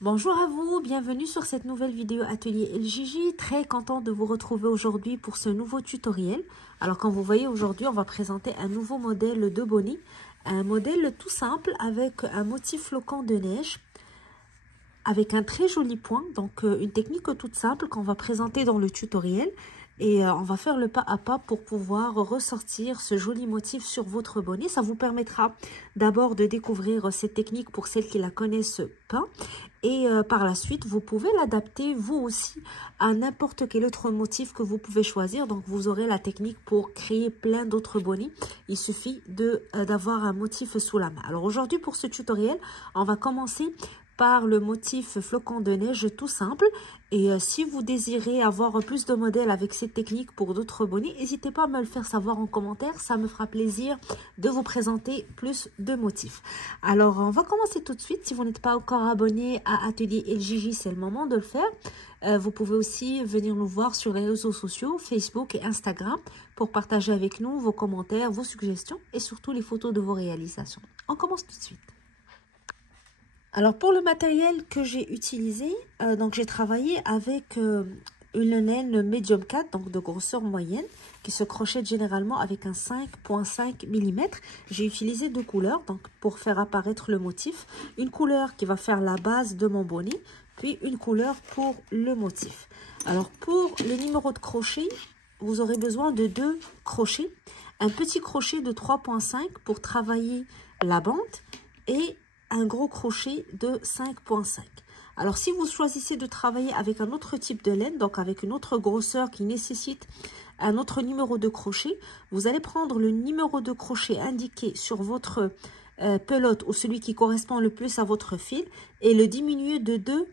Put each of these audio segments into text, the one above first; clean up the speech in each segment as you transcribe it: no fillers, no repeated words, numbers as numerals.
Bonjour à vous, bienvenue sur cette nouvelle vidéo atelier LJJ. Très content de vous retrouver aujourd'hui pour ce nouveau tutoriel. Alors comme vous voyez aujourd'hui, on va présenter un nouveau modèle de bonnet. Un modèle tout simple avec un motif flocon de neige, avec un très joli point. Donc une technique toute simple qu'on va présenter dans le tutoriel. Et on va faire le pas à pas pour pouvoir ressortir ce joli motif sur votre bonnet. Ça vous permettra d'abord de découvrir cette technique pour celles qui la connaissent pas. Et par la suite, vous pouvez l'adapter vous aussi à n'importe quel autre motif que vous pouvez choisir. Donc, vous aurez la technique pour créer plein d'autres bonnets. Il suffit d'avoir un motif sous la main. Alors aujourd'hui, pour ce tutoriel, on va commencer par le motif flocon de neige tout simple. Et si vous désirez avoir plus de modèles avec cette technique pour d'autres bonnets, n'hésitez pas à me le faire savoir en commentaire. Ça me fera plaisir de vous présenter plus de motifs. Alors, on va commencer tout de suite. Si vous n'êtes pas encore abonné à Atelier LJJ, c'est le moment de le faire. Vous pouvez aussi venir nous voir sur les réseaux sociaux, Facebook et Instagram, pour partager avec nous vos commentaires, vos suggestions et surtout les photos de vos réalisations. On commence tout de suite. Alors, pour le matériel que j'ai utilisé, donc j'ai travaillé avec une laine medium 4, donc de grosseur moyenne, qui se crochette généralement avec un 5,5 mm. J'ai utilisé deux couleurs donc pour faire apparaître le motif. Une couleur qui va faire la base de mon bonnet, puis une couleur pour le motif. Alors, pour le numéro de crochet, vous aurez besoin de deux crochets. Un petit crochet de 3,5 pour travailler la bande et un gros crochet de 5,5. Alors, si vous choisissez de travailler avec un autre type de laine, donc avec une autre grosseur qui nécessite un autre numéro de crochet, vous allez prendre le numéro de crochet indiqué sur votre pelote ou celui qui correspond le plus à votre fil et le diminuer de 2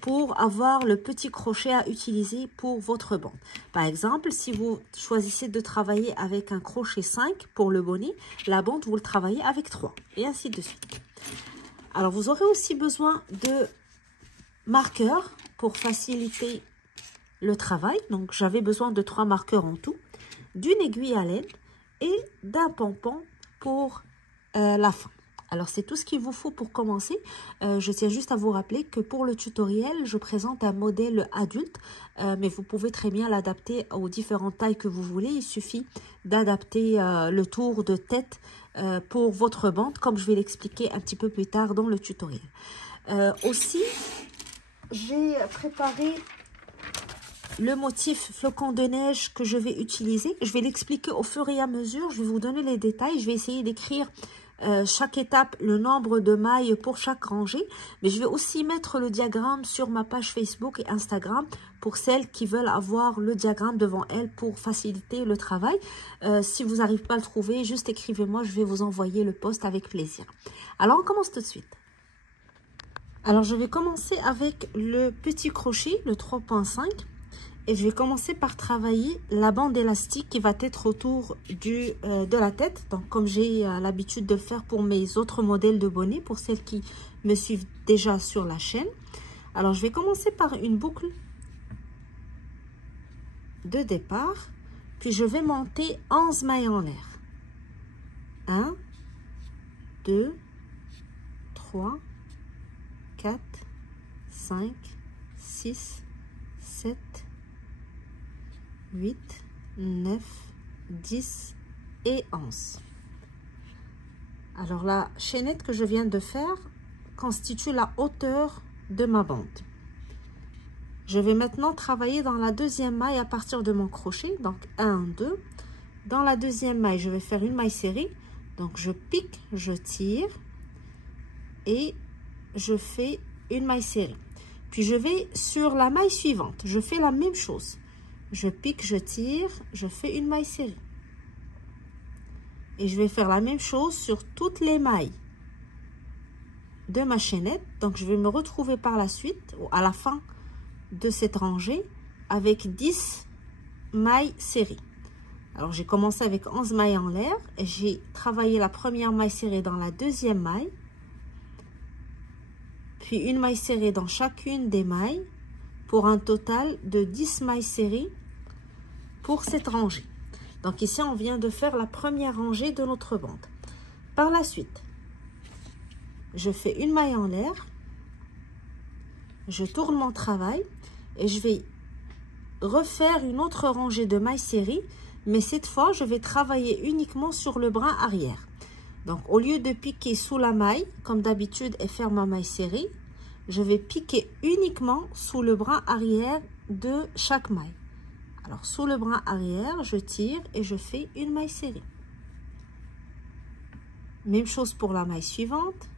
pour avoir le petit crochet à utiliser pour votre bande. Par exemple, si vous choisissez de travailler avec un crochet 5 pour le bonnet, la bande, vous le travaillez avec 3 et ainsi de suite. Alors, vous aurez aussi besoin de marqueurs pour faciliter le travail. Donc, j'avais besoin de 3 marqueurs en tout, d'une aiguille à laine et d'un pompon pour la fin. Alors, c'est tout ce qu'il vous faut pour commencer. Je tiens juste à vous rappeler que pour le tutoriel, je présente un modèle adulte, mais vous pouvez très bien l'adapter aux différentes tailles que vous voulez. Il suffit d'adapter le tour de tête pour votre bande, comme je vais l'expliquer un petit peu plus tard dans le tutoriel. Aussi, j'ai préparé le motif flocon de neige que je vais utiliser. Je vais l'expliquer au fur et à mesure. Je vais vous donner les détails. Je vais essayer d'écrire chaque étape, le nombre de mailles pour chaque rangée. Mais je vais aussi mettre le diagramme sur ma page Facebook et Instagram pour celles qui veulent avoir le diagramme devant elles pour faciliter le travail. Si vous n'arrivez pas à le trouver, juste écrivez-moi, je vais vous envoyer le post avec plaisir. Alors, on commence tout de suite. Alors, je vais commencer avec le petit crochet, le 3,5. Et je vais commencer par travailler la bande élastique qui va être autour de la tête. Donc, comme j'ai l'habitude de le faire pour mes autres modèles de bonnets, pour celles qui me suivent déjà sur la chaîne. Alors, je vais commencer par une boucle de départ. Puis, je vais monter 11 mailles en l'air. 1, 2, 3, 4, 5, 6, 7, 8, 9, 10 et 11. Alors, la chaînette que je viens de faire constitue la hauteur de ma bande. Je vais maintenant travailler dans la deuxième maille à partir de mon crochet. Donc, 1, 2. Dans la deuxième maille, je vais faire une maille serrée. Donc, je pique, je tire et je fais une maille serrée. Puis, je vais sur la maille suivante. Je fais la même chose. Je pique, je tire, je fais une maille serrée. Et je vais faire la même chose sur toutes les mailles de ma chaînette. Donc, je vais me retrouver par la suite, ou à la fin de cette rangée, avec 10 mailles serrées. Alors, j'ai commencé avec 11 mailles en l'air. J'ai travaillé la première maille serrée dans la deuxième maille. Puis, une maille serrée dans chacune des mailles, pour un total de 10 mailles serrées pour cette rangée. Donc ici, on vient de faire la première rangée de notre bande. Par la suite, je fais une maille en l'air, je tourne mon travail et je vais refaire une autre rangée de mailles serrées, mais cette fois je vais travailler uniquement sur le brin arrière. Donc au lieu de piquer sous la maille comme d'habitude et faire ma maille serrée, je vais piquer uniquement sous le brin arrière de chaque maille. Alors sous le brin arrière, je tire et je fais une maille serrée. Même chose pour la maille suivante.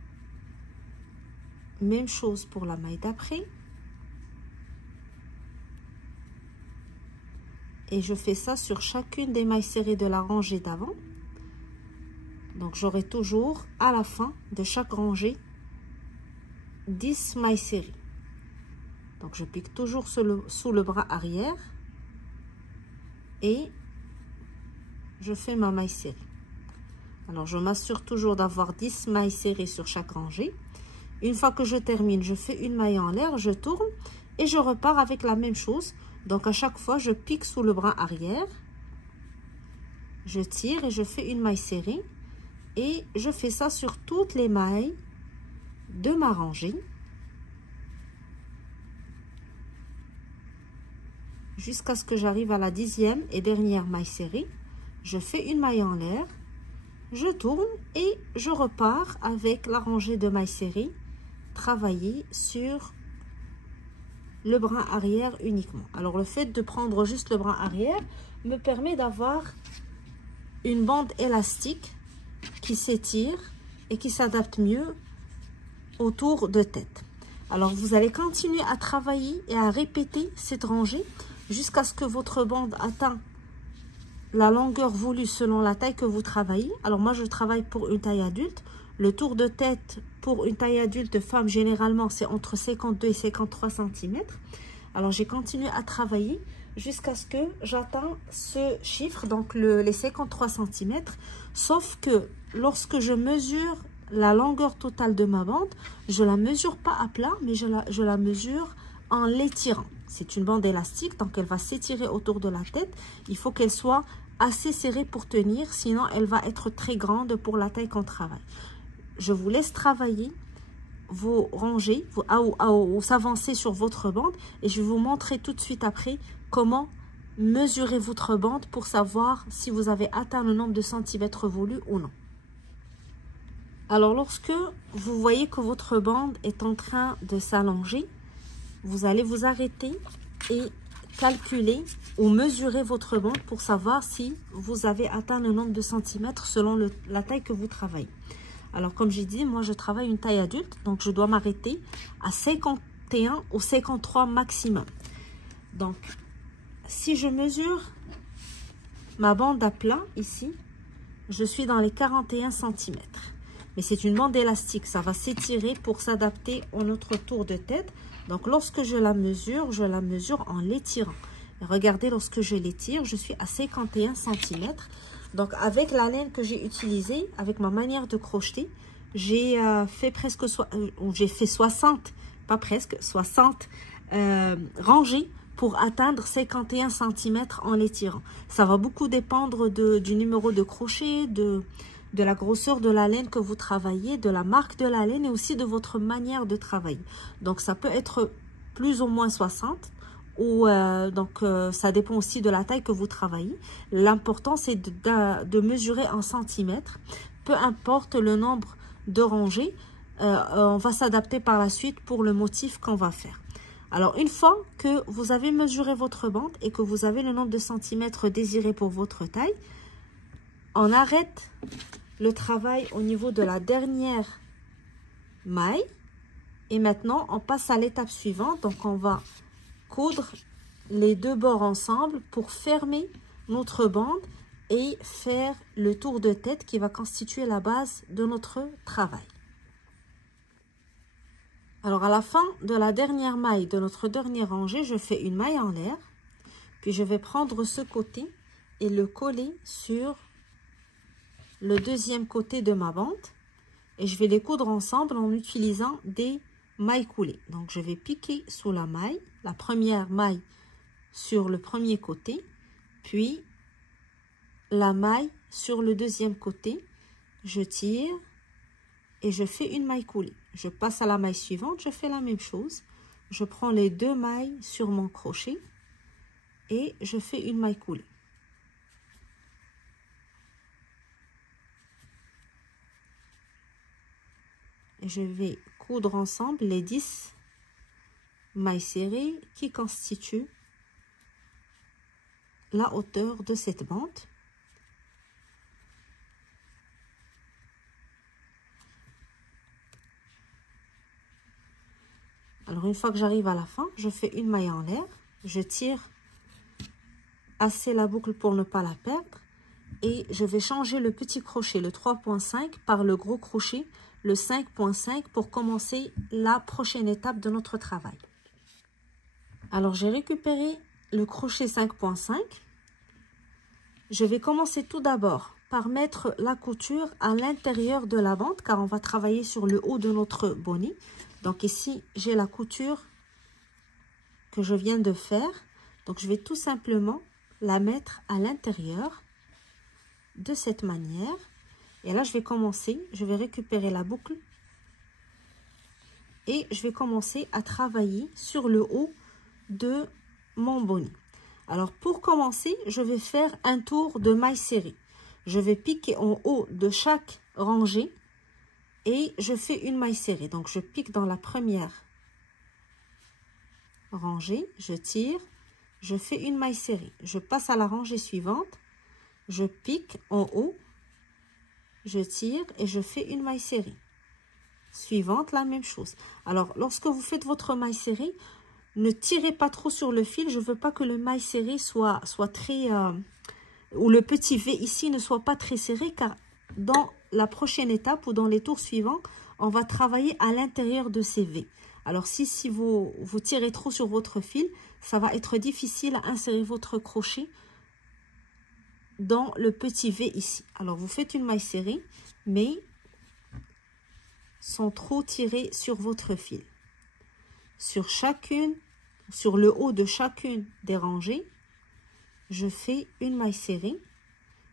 Même chose pour la maille d'après. Et je fais ça sur chacune des mailles serrées de la rangée d'avant. Donc j'aurai toujours à la fin de chaque rangée 10 mailles serrées. Donc je pique toujours sous le bras arrière et je fais ma maille serrée. Alors je m'assure toujours d'avoir 10 mailles serrées sur chaque rangée. Une fois que je termine, je fais une maille en l'air, je tourne et je repars avec la même chose. Donc à chaque fois, je pique sous le bras arrière, je tire et je fais une maille serrée. Et je fais ça sur toutes les mailles de ma rangée. Jusqu'à ce que j'arrive à la 10e et dernière maille serrée. Je fais une maille en l'air, je tourne et je repars avec la rangée de mailles serrées. Travailler sur le brin arrière uniquement. Alors le fait de prendre juste le brin arrière me permet d'avoir une bande élastique qui s'étire et qui s'adapte mieux au tour de tête. Alors vous allez continuer à travailler et à répéter cette rangée jusqu'à ce que votre bande atteigne la longueur voulue selon la taille que vous travaillez. Alors moi je travaille pour une taille adulte. Le tour de tête pour une taille adulte femme généralement c'est entre 52 et 53 cm. Alors j'ai continué à travailler jusqu'à ce que j'atteins ce chiffre, donc les 53 cm. Sauf que lorsque je mesure la longueur totale de ma bande, je la mesure pas à plat, mais je la mesure en l'étirant. C'est une bande élastique, donc elle va s'étirer autour de la tête. Il faut qu'elle soit assez serrée pour tenir, sinon elle va être très grande pour la taille qu'on travaille. Je vous laisse travailler vos rangées, vous s'avancer sur votre bande et je vais vous montrer tout de suite après comment mesurer votre bande pour savoir si vous avez atteint le nombre de centimètres voulu ou non. Alors lorsque vous voyez que votre bande est en train de s'allonger, vous allez vous arrêter et calculer ou mesurer votre bande pour savoir si vous avez atteint le nombre de centimètres selon la taille que vous travaillez. Alors comme j'ai dit, moi je travaille une taille adulte, donc je dois m'arrêter à 51 ou 53 maximum. Donc si je mesure ma bande à plat ici, je suis dans les 41 cm. Mais c'est une bande élastique, ça va s'étirer pour s'adapter à notre tour de tête. Donc lorsque je la mesure en l'étirant. Regardez, lorsque je l'étire, je suis à 51 cm. Donc avec la laine que j'ai utilisée, avec ma manière de crocheter, j'ai fait 60, pas presque, 60 rangées pour atteindre 51 cm en l'étirant. Ça va beaucoup dépendre du numéro de crochet, de la grosseur de la laine que vous travaillez, de la marque de la laine et aussi de votre manière de travailler. Donc ça peut être plus ou moins 60 ou ça dépend aussi de la taille que vous travaillez. L'important c'est de mesurer en centimètres. Peu importe le nombre de rangées, on va s'adapter par la suite pour le motif qu'on va faire. Alors une fois que vous avez mesuré votre bande et que vous avez le nombre de centimètres désiré pour votre taille, on arrête le travail au niveau de la dernière maille et maintenant on passe à l'étape suivante. Donc on va coudre les deux bords ensemble pour fermer notre bande et faire le tour de tête qui va constituer la base de notre travail. Alors à la fin de la dernière maille de notre dernière rangée, je fais une maille en l'air, puis je vais prendre ce côté et le coller sur le deuxième côté de ma bande et je vais les coudre ensemble en utilisant des mailles coulées. Donc je vais piquer sous la maille, la première maille sur le premier côté, puis la maille sur le deuxième côté, je tire et je fais une maille coulée. Je passe à la maille suivante, je fais la même chose, je prends les 2 mailles sur mon crochet et je fais une maille coulée. Et je vais coudre ensemble les 10 mailles serrées qui constituent la hauteur de cette bande. Alors une fois que j'arrive à la fin, je fais une maille en l'air, je tire assez la boucle pour ne pas la perdre et je vais changer le petit crochet, le 3.5 par le gros crochet, le 5.5 pour commencer la prochaine étape de notre travail. Alors j'ai récupéré le crochet 5.5. Je vais commencer tout d'abord par mettre la couture à l'intérieur de la bande car on va travailler sur le haut de notre bonnet. Donc ici, j'ai la couture que je viens de faire. Donc je vais tout simplement la mettre à l'intérieur de cette manière. Et là, je vais commencer, je vais récupérer la boucle et je vais commencer à travailler sur le haut de mon bonnet. Alors pour commencer, je vais faire un tour de maille serrée. Je vais piquer en haut de chaque rangée et je fais une maille serrée. Donc je pique dans la première rangée, je tire, je fais une maille serrée. Je passe à la rangée suivante, je pique en haut, je tire et je fais une maille serrée. Suivante, la même chose. Alors lorsque vous faites votre maille serrée, ne tirez pas trop sur le fil. Je ne veux pas que le maille serré soit très... ou le petit V ici ne soit pas très serré, car dans la prochaine étape ou dans les tours suivants, on va travailler à l'intérieur de ces V. Alors si vous tirez trop sur votre fil, ça va être difficile à insérer votre crochet dans le petit V ici. Alors vous faites une maille serrée, mais sans trop tirer sur votre fil. Sur le haut de chacune des rangées, je fais une maille serrée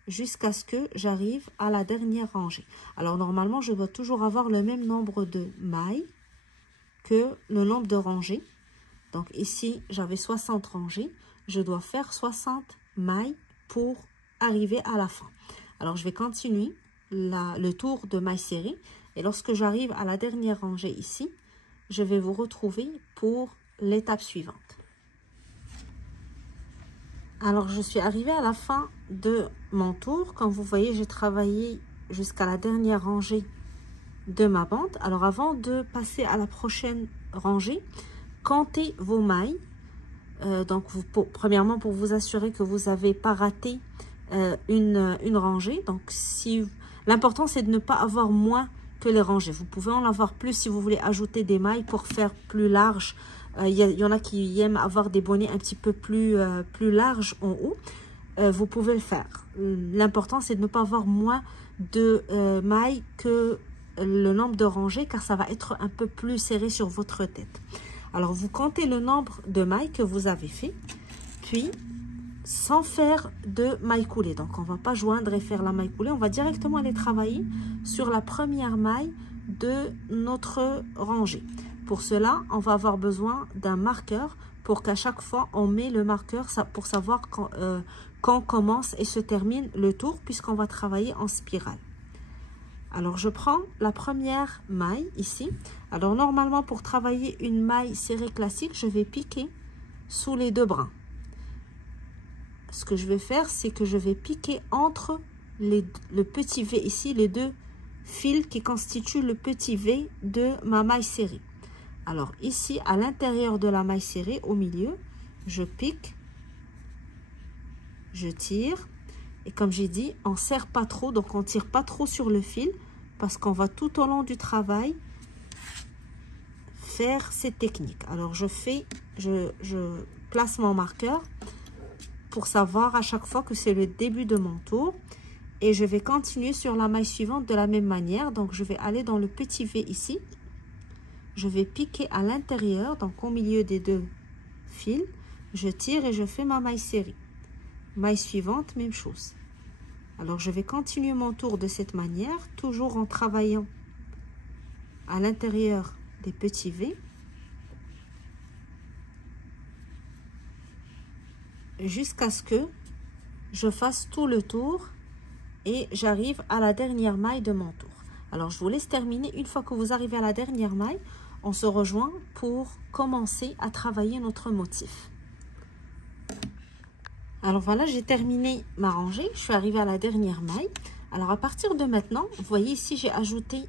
jusqu'à ce que j'arrive à la dernière rangée. Alors normalement, je dois toujours avoir le même nombre de mailles que le nombre de rangées. Donc ici, j'avais 60 rangées. Je dois faire 60 mailles pour arriver à la fin. Alors je vais continuer le tour de maille serrée. Et lorsque j'arrive à la dernière rangée ici, je vais vous retrouver pour l'étape suivante. Alors, je suis arrivée à la fin de mon tour. Comme vous voyez, j'ai travaillé jusqu'à la dernière rangée de ma bande. Alors, avant de passer à la prochaine rangée, comptez vos mailles. Premièrement, pour vous assurer que vous n'avez pas raté une rangée. Donc, l'important, c'est de ne pas avoir moins que les rangées. Vous pouvez en avoir plus si vous voulez ajouter des mailles pour faire plus large. Il y en a qui aiment avoir des bonnets un petit peu plus larges en haut. Vous pouvez le faire. L'important, c'est de ne pas avoir moins de mailles que le nombre de rangées, car ça va être un peu plus serré sur votre tête. Alors, vous comptez le nombre de mailles que vous avez fait, puis sans faire de maille coulée. Donc, on ne va pas joindre et faire la maille coulée. On va directement aller travailler sur la première maille de notre rangée. Pour cela, on va avoir besoin d'un marqueur pour qu'à chaque fois, on met le marqueur pour savoir quand commence et se termine le tour, puisqu'on va travailler en spirale. Alors, je prends la première maille ici. Alors, normalement, pour travailler une maille serrée classique, je vais piquer sous les 2 brins. Ce que je vais faire, c'est que je vais piquer entre le petit V ici, les 2 fils qui constituent le petit V de ma maille serrée. Alors ici, à l'intérieur de la maille serrée, au milieu, je pique, je tire. Et comme j'ai dit, on ne serre pas trop, donc on ne tire pas trop sur le fil, parce qu'on va tout au long du travail faire cette technique. Alors je place mon marqueur pour savoir à chaque fois que c'est le début de mon tour. Et je vais continuer sur la maille suivante de la même manière. Donc je vais aller dans le petit V ici. Je vais piquer à l'intérieur, donc au milieu des 2 fils. Je tire et je fais ma maille serrée. Maille suivante, même chose. Alors, je vais continuer mon tour de cette manière, toujours en travaillant à l'intérieur des petits V. jusqu'à ce que je fasse tout le tour et j'arrive à la dernière maille de mon tour. Alors, je vous laisse terminer. Une fois que vous arrivez à la dernière maille, on se rejoint pour commencer à travailler notre motif. Alors voilà, j'ai terminé ma rangée. Je suis arrivée à la dernière maille. Alors, à partir de maintenant, vous voyez ici, j'ai ajouté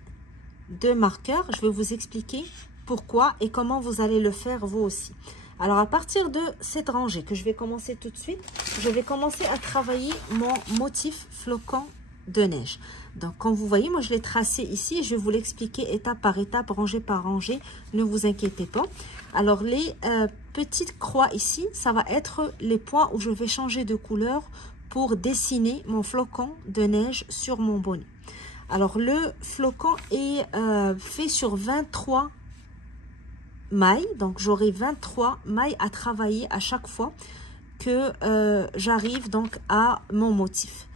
2 marqueurs. Je vais vous expliquer pourquoi et comment vous allez le faire vous aussi. Alors, à partir de cette rangée que je vais commencer tout de suite, je vais commencer à travailler mon motif flocon de neige. Donc, comme vous voyez, moi, je l'ai tracé ici. Je vais vous l'expliquer étape par étape, rangée par rangée. Ne vous inquiétez pas. Alors, les petites croix ici, ça va être les points où je vais changer de couleur pour dessiner mon flocon de neige sur mon bonnet. Alors, le flocon est fait sur 23 mailles. Donc, j'aurai 23 mailles à travailler à chaque fois que j'arrive donc à mon motif.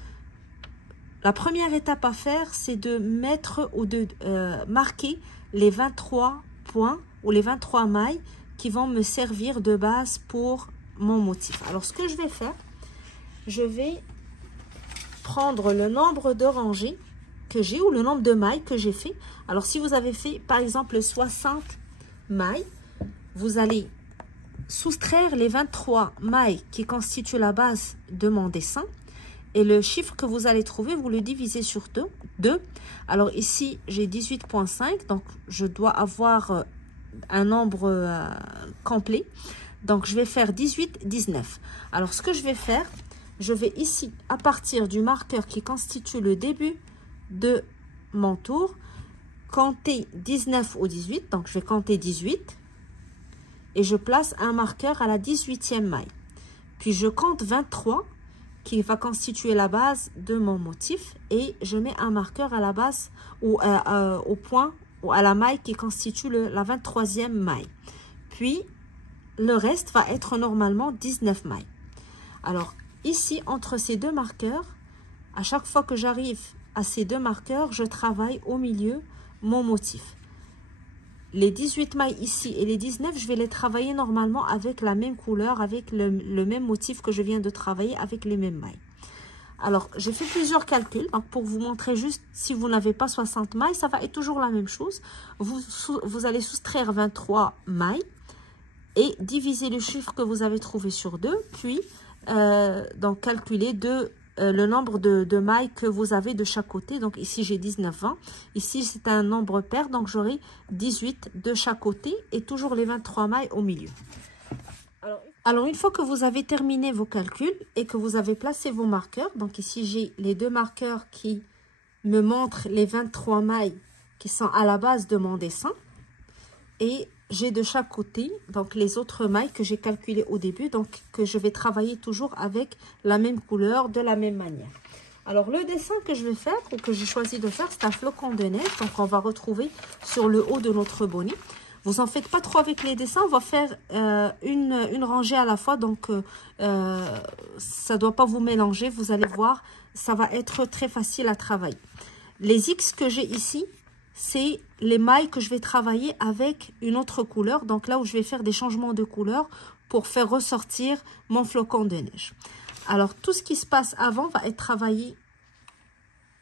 La première étape à faire, c'est de mettre ou de marquer les 23 points ou les 23 mailles qui vont me servir de base pour mon motif. Alors, ce que je vais faire, je vais prendre le nombre de rangées que j'ai ou le nombre de mailles que j'ai fait. Alors, si vous avez fait, par exemple, 60 mailles, vous allez soustraire les 23 mailles qui constituent la base de mon dessin. Et le chiffre que vous allez trouver, vous le divisez sur 2. Alors ici, j'ai 18,5. Donc, je dois avoir un nombre complet. Donc, je vais faire 18, 19. Alors, ce que je vais faire, je vais ici, à partir du marqueur qui constitue le début de mon tour, compter 19 ou 18. Donc, je vais compter 18. Et je place un marqueur à la 18e maille. Puis, je compte 23 qui va constituer la base de mon motif et je mets un marqueur à la base ou au point ou à la maille qui constitue la 23e maille. Puis, le reste va être normalement 19 mailles. Alors, ici, entre ces 2 marqueurs, à chaque fois que j'arrive à ces 2 marqueurs, je travaille au milieu mon motif. Les 18 mailles ici et les 19, je vais les travailler normalement avec la même couleur, avec le même motif que je viens de travailler avec les mêmes mailles. Alors, j'ai fait plusieurs calculs. Donc, pour vous montrer juste, si vous n'avez pas 60 mailles, ça va être toujours la même chose. Vous allez soustraire 23 mailles et diviser le chiffre que vous avez trouvé sur 2. Puis, donc, calculer le nombre de mailles que vous avez de chaque côté. Donc, ici, j'ai 19, 20. Ici, c'est un nombre pair. Donc, j'aurai 18 de chaque côté et toujours les 23 mailles au milieu. Alors, une fois que vous avez terminé vos calculs et que vous avez placé vos marqueurs, donc ici, j'ai les 2 marqueurs qui me montrent les 23 mailles qui sont à la base de mon dessin. Et j'ai de chaque côté, donc les autres mailles que j'ai calculées au début, donc que je vais travailler toujours avec la même couleur, de la même manière. Alors, le dessin que je vais faire, ou que j'ai choisi de faire, c'est un flocon de neige. Donc, on va retrouver sur le haut de notre bonnet. Vous en faites pas trop avec les dessins, on va faire une rangée à la fois. Donc, ça ne doit pas vous mélanger, vous allez voir, ça va être très facile à travailler. Les X que j'ai ici, c'est les mailles que je vais travailler avec une autre couleur. Donc là où je vais faire des changements de couleur pour faire ressortir mon flocon de neige. Alors, tout ce qui se passe avant va être travaillé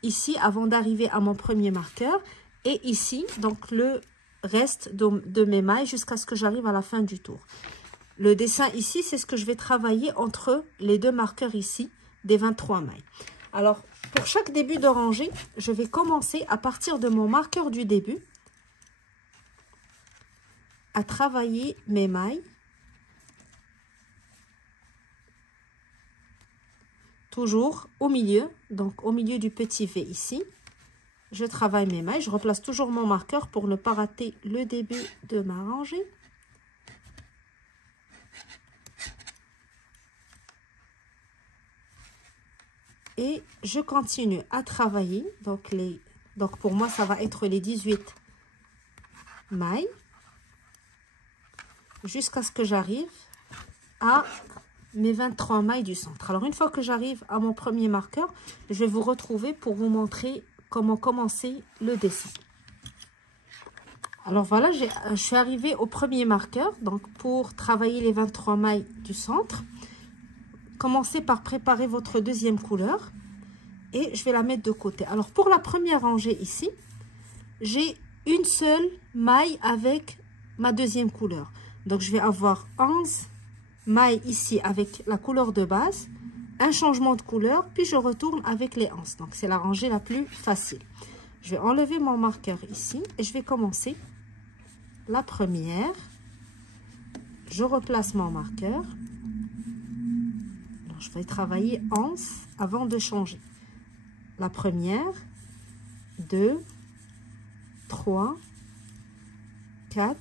ici avant d'arriver à mon premier marqueur. Et ici, donc le reste de mes mailles jusqu'à ce que j'arrive à la fin du tour. Le dessin ici, c'est ce que je vais travailler entre les 2 marqueurs ici des 23 mailles. Alors, pour chaque début de rangée, je vais commencer à partir de mon marqueur du début à travailler mes mailles. Toujours au milieu, donc au milieu du petit V ici. Je travaille mes mailles, je replace toujours mon marqueur pour ne pas rater le début de ma rangée. Et je continue à travailler. Donc pour moi, ça va être les 18 mailles. Jusqu'à ce que j'arrive à mes 23 mailles du centre. Alors, une fois que j'arrive à mon premier marqueur, je vais vous retrouver pour vous montrer comment commencer le dessin. Alors voilà, je suis arrivée au premier marqueur. Donc, pour travailler les 23 mailles du centre, commencez par préparer votre deuxième couleur et je vais la mettre de côté. Alors pour la première rangée ici, j'ai une seule maille avec ma deuxième couleur. Donc je vais avoir 11 mailles ici avec la couleur de base, un changement de couleur, puis je retourne avec les 11. Donc c'est la rangée la plus facile. Je vais enlever mon marqueur ici et je vais commencer la première. Je replace mon marqueur. Alors, je vais travailler 11 avant de changer. La première, 2, 3, 4,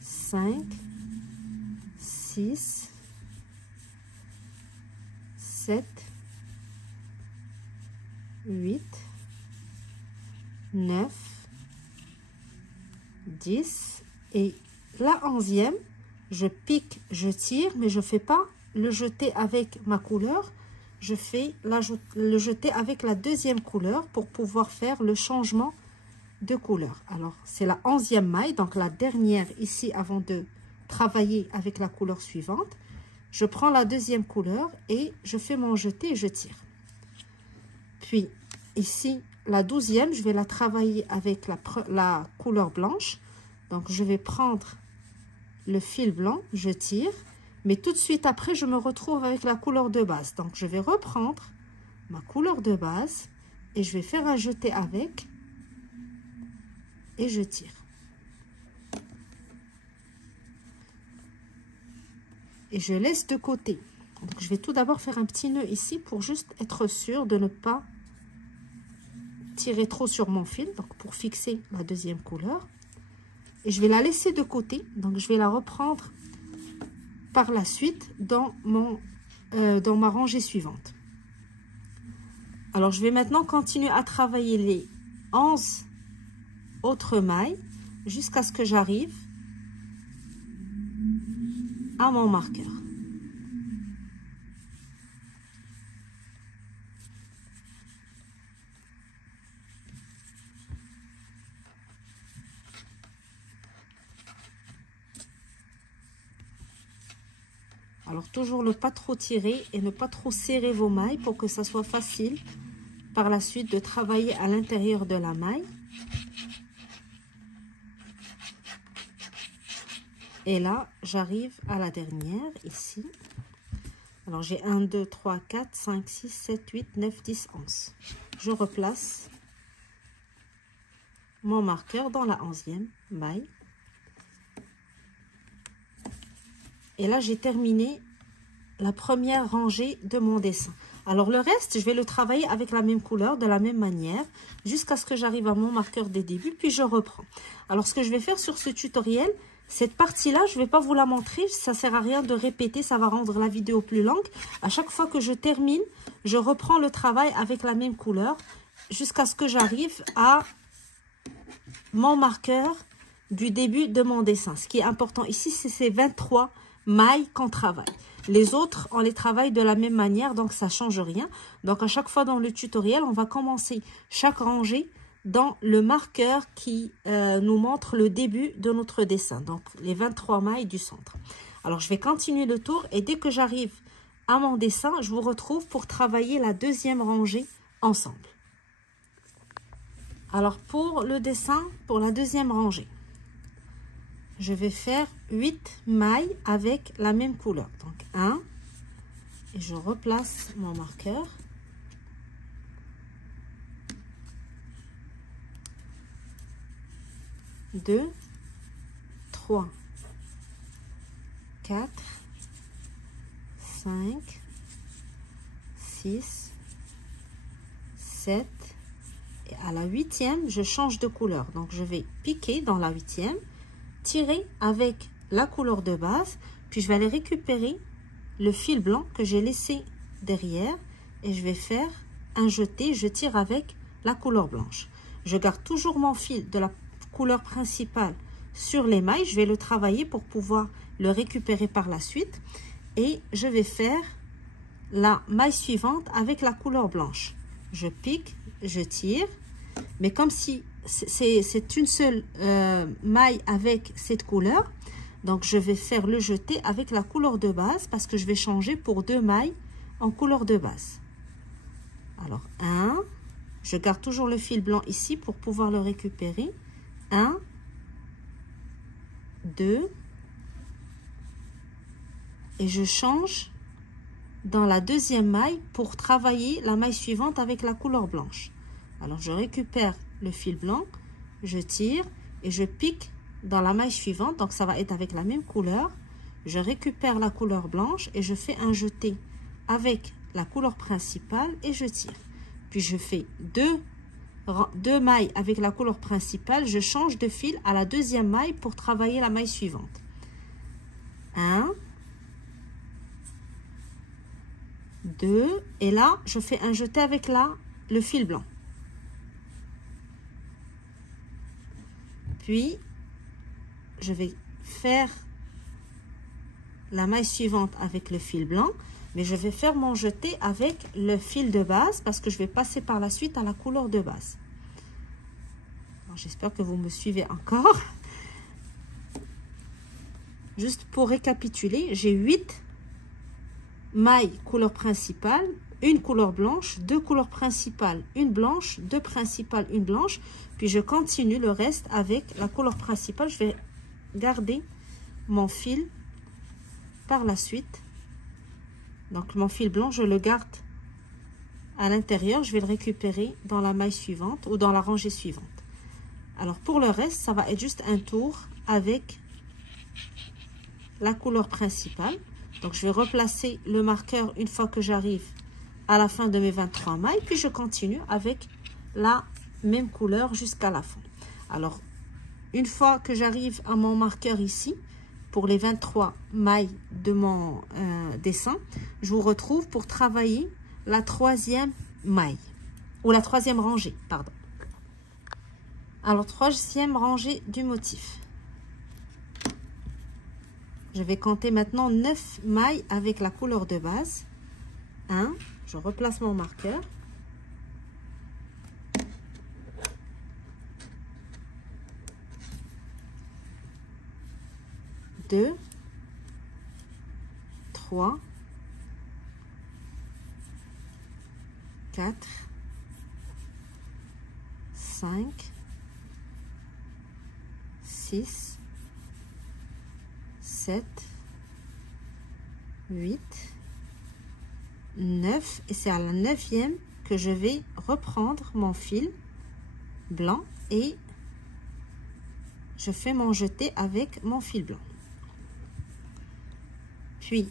5, 6, 7, 8, 9, 10 et la 11e, je pique, je tire, mais je ne fais pas le jeter avec ma couleur, je fais le jeter avec la deuxième couleur pour pouvoir faire le changement de couleur. Alors, c'est la 11e maille, donc la dernière ici avant de travailler avec la couleur suivante. Je prends la deuxième couleur et je fais mon jeté et je tire. Puis, ici, la 12e, je vais la travailler avec la couleur blanche. Donc, je vais prendre le fil blanc, je tire. Mais tout de suite après, je me retrouve avec la couleur de base. Donc, je vais reprendre ma couleur de base et je vais faire un jeté avec et je tire. Et je laisse de côté. Donc, je vais tout d'abord faire un petit nœud ici pour juste être sûr de ne pas tirer trop sur mon fil. Donc, pour fixer la deuxième couleur. Et je vais la laisser de côté. Donc, je vais la reprendre par la suite dans ma rangée suivante. Alors, je vais maintenant continuer à travailler les 11 autres mailles jusqu'à ce que j'arrive à mon marqueur. Alors, toujours ne pas trop tirer et ne pas trop serrer vos mailles pour que ça soit facile par la suite de travailler à l'intérieur de la maille. Et là, j'arrive à la dernière, ici. Alors, j'ai 1, 2, 3, 4, 5, 6, 7, 8, 9, 10, 11. Je replace mon marqueur dans la 11e maille. Et là, j'ai terminé la première rangée de mon dessin. Alors, le reste, je vais le travailler avec la même couleur, de la même manière, jusqu'à ce que j'arrive à mon marqueur des débuts, puis je reprends. Alors, ce que je vais faire sur ce tutoriel, cette partie-là, je ne vais pas vous la montrer, ça ne sert à rien de répéter, ça va rendre la vidéo plus longue. À chaque fois que je termine, je reprends le travail avec la même couleur, jusqu'à ce que j'arrive à mon marqueur du début de mon dessin. Ce qui est important ici, c'est ces 23 mailles qu'on travaille. Les autres, on les travaille de la même manière, donc ça ne change rien. Donc, à chaque fois dans le tutoriel, on va commencer chaque rangée dans le marqueur qui nous montre le début de notre dessin. Donc, les 23 mailles du centre. Alors, je vais continuer le tour et dès que j'arrive à mon dessin, je vous retrouve pour travailler la deuxième rangée ensemble. Alors, pour le dessin, pour la deuxième rangée, je vais faire 8 mailles avec la même couleur. Donc 1, et je replace mon marqueur. 2, 3, 4, 5, 6, 7, et à la 8e, je change de couleur. Donc, je vais piquer dans la 8e, tirer avec la couleur de base, puis je vais aller récupérer le fil blanc que j'ai laissé derrière et je vais faire un jeté, je tire avec la couleur blanche. Je garde toujours mon fil de la couleur principale sur les mailles, je vais le travailler pour pouvoir le récupérer par la suite et je vais faire la maille suivante avec la couleur blanche. Je pique, je tire, mais comme si c'est une seule maille avec cette couleur, Donc, je vais faire le jeté avec la couleur de base parce que je vais changer pour 2 mailles en couleur de base. Alors, 1, je garde toujours le fil blanc ici pour pouvoir le récupérer. 1, 2, et je change dans la deuxième maille pour travailler la maille suivante avec la couleur blanche. Alors, je récupère le fil blanc, je tire et je pique dans la maille suivante. Donc, ça va être avec la même couleur. Je récupère la couleur blanche et je fais un jeté avec la couleur principale et je tire. Puis, je fais deux mailles avec la couleur principale. Je change de fil à la deuxième maille pour travailler la maille suivante. 1, 2, et là, je fais un jeté avec le fil blanc. Puis, je vais faire la maille suivante avec le fil blanc, mais je vais faire mon jeté avec le fil de base parce que je vais passer par la suite à la couleur de base. J'espère que vous me suivez encore. Juste pour récapituler, j'ai 8 mailles couleur principale, une couleur blanche, 2 couleurs principales, une blanche, 2 principales, une blanche. Puis je continue le reste avec la couleur principale. Je vais garder mon fil par la suite. Donc mon fil blanc, je le garde à l'intérieur. Je vais le récupérer dans la maille suivante ou dans la rangée suivante. Alors pour le reste, ça va être juste un tour avec la couleur principale. Donc je vais replacer le marqueur une fois que j'arrive à la fin de mes 23 mailles. Puis je continue avec la même couleur jusqu'à la fin. Alors une fois que j'arrive à mon marqueur ici, pour les 23 mailles de mon dessin, je vous retrouve pour travailler la 3e maille, ou la 3e rangée, pardon. Alors, 3e rangée du motif. Je vais compter maintenant 9 mailles avec la couleur de base. 1, je replace mon marqueur. 2, 3, 4, 5, 6, 7, 8, 9. Et c'est à la 9e que je vais reprendre mon fil blanc et je fais mon jeté avec mon fil blanc. Puis,